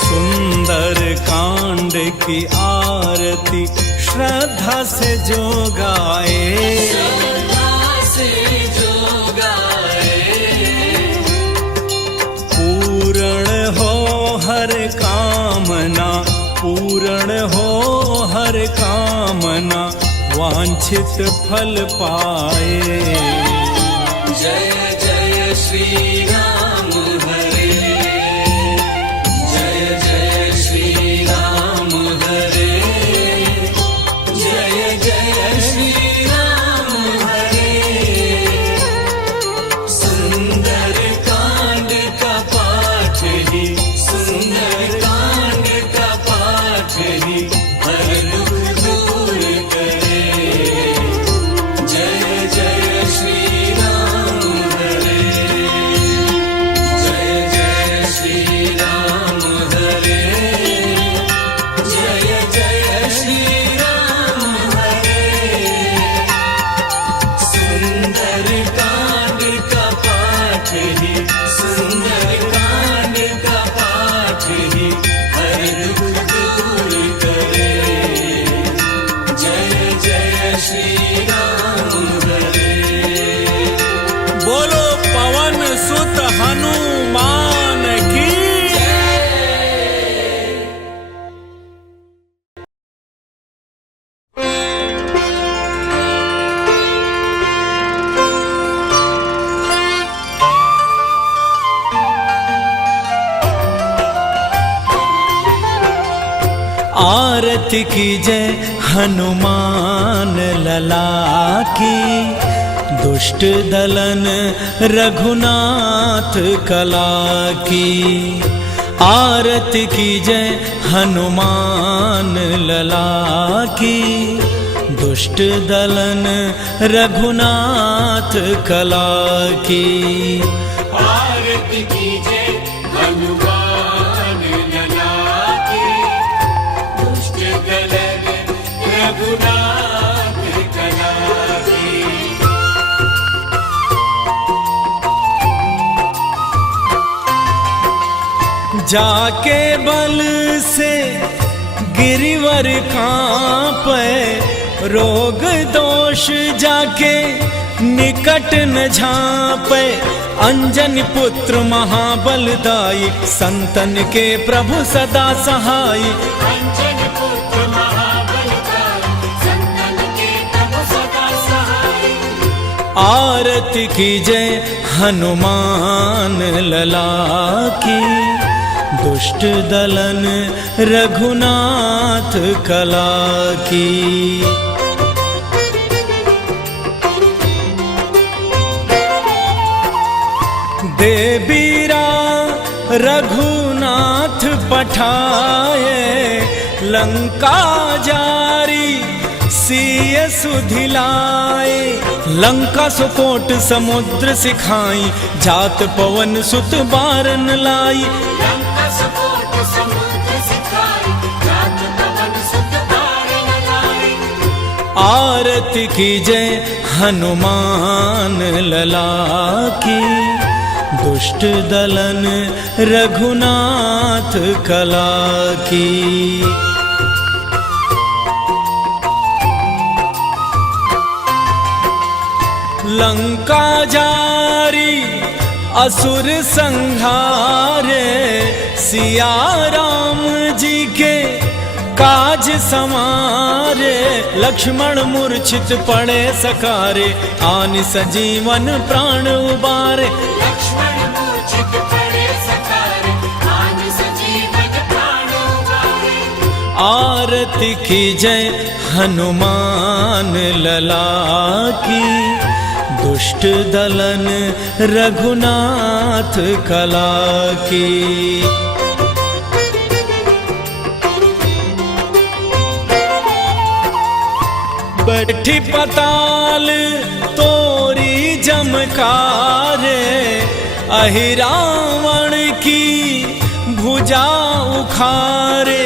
सुंदर कांड की आरती श्रद्धा से जो गाए, श्रद्धा से जो गाए। पूर्ण हो हर कामना, पूर्ण हो हर कामना, वांछित फल पाए। जय जय श्री राम हरे। जय जय श्री राम हरे। जय जय श्री राम हरे। सुंदर कांड का पाठ ही, सुंदर कांड का पाठ ही, हर दुख दूर करे। जय जय श्री राम हरे। जय जय श्री राम हरे। जय जय श्री राम हरे। सुंदर कांड का पाठ ही, सुंदर कांड का पाठ ही, हर दुख दूर करे। जय जय श्री राम हरे। बोलो पवन सुत हनुमान की। आरती कीजय हनुमान लला की, दुष्ट दलन रघुनाथ कला की। आरती कीजय हनुमान लला की, दुष्ट दलन रघुनाथ कला की। आरती कीजय हनुमान लला की, दुष्ट दलन रघुनाथ कला की। जाके बल से गिरिवर कांपे, रोग दोष जाके निकट न झांपे अंजनी पुत्र महाबलदाई, संतन के प्रभु सदा सहाय। अंजन पुत्र महाबलदाई, संतन के प्रभु सदा सहाय। आरती कीजय हनुमान लला की, दुष्ट दलन रघुनाथ कला की। देवीरा रघुनाथ पठाए, लंका जारी सिय सुधिलाए। लंका सुकोट समुद्र सिखाई, जात पवन सुत बारन लाई। लंका सुकोट समुद्र सिखाई, जात पवन सुत बारन लाई। आरती कीजय हनुमान लला की, दुष्ट दलन रघुनाथ कला की। लंका जारी असुर संहारे, सिया राम जी के काज समारे। लक्ष्मण मूर्छित पड़े सकारे, आन सजीवन प्राण उबारे। लक्ष्मण मूर्छित पड़े सकारे, आन सजीवन प्राण उबारे। आरती कीजय हनुमान लला की, दुष्ट दलन रघुनाथ कला की। बैठी पताल तोरी जमकारे, अहि रावण की भुजा उखारे।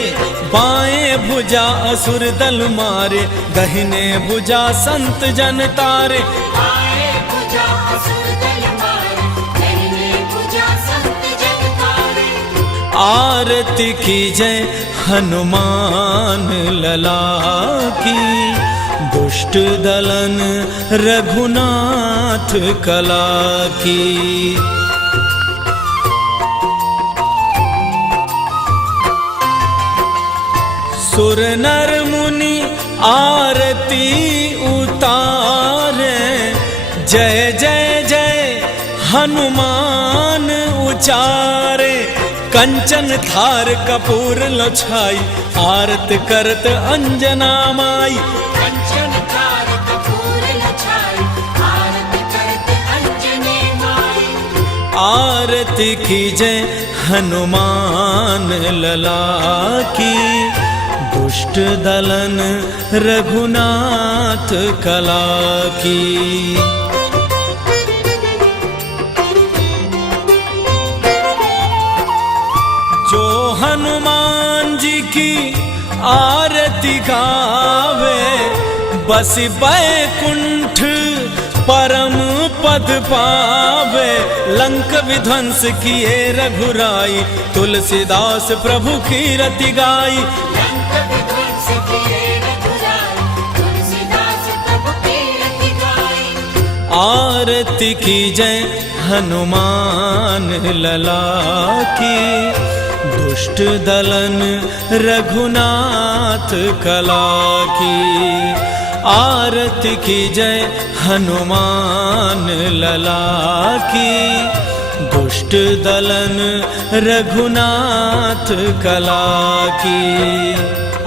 बाएं भुजा असुर दल मारे, दहिने भुजा संत जन तारे। बाएं भुजा असुर दल मारे, दाहिने भुजा संत जन तारे। आरती कीजय हनुमान लला की, दुष्ट दलन रघुनाथ कला की। सुर नर मुनि आरती उतारे, जय जय जय हनुमान उचारे। कंचन थार कपूर लोछाई, आरत करत अंजना माई। कंचन थार कपूर लछाई, आरत करत अंजनी माई। आरती कीजय हनुमान लला की, दुष्ट दलन रघुनाथ कला की। जो हनुमान जी की आरती गावे, बस बैकुंठ परम पद पावे। लंक विध्वंस किए रघुराई, तुलसीदास प्रभु की रति गाई। लंक विध्वंस किए रघुराई, तुलसीदास प्रभु की रति गाई। आरती कीजय हनुमान लला की, दुष्ट दलन रघुनाथ कला की। आरती कीजय हनुमान लला की, दुष्ट दलन रघुनाथ कला की।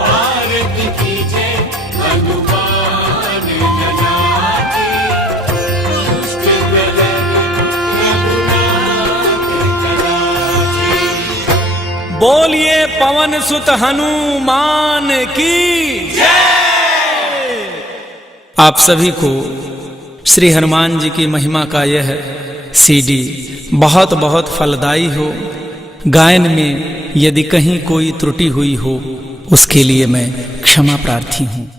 आरती कीजय हनुमान लला की, दुष्ट दलन रघुनाथ कला की। बोलिए पवन सुत हनुमान की जय। आप सभी को श्री हनुमान जी की महिमा का यह सीडी बहुत बहुत फलदायी हो। गायन में यदि कहीं कोई त्रुटि हुई हो, उसके लिए मैं क्षमा प्रार्थी हूँ।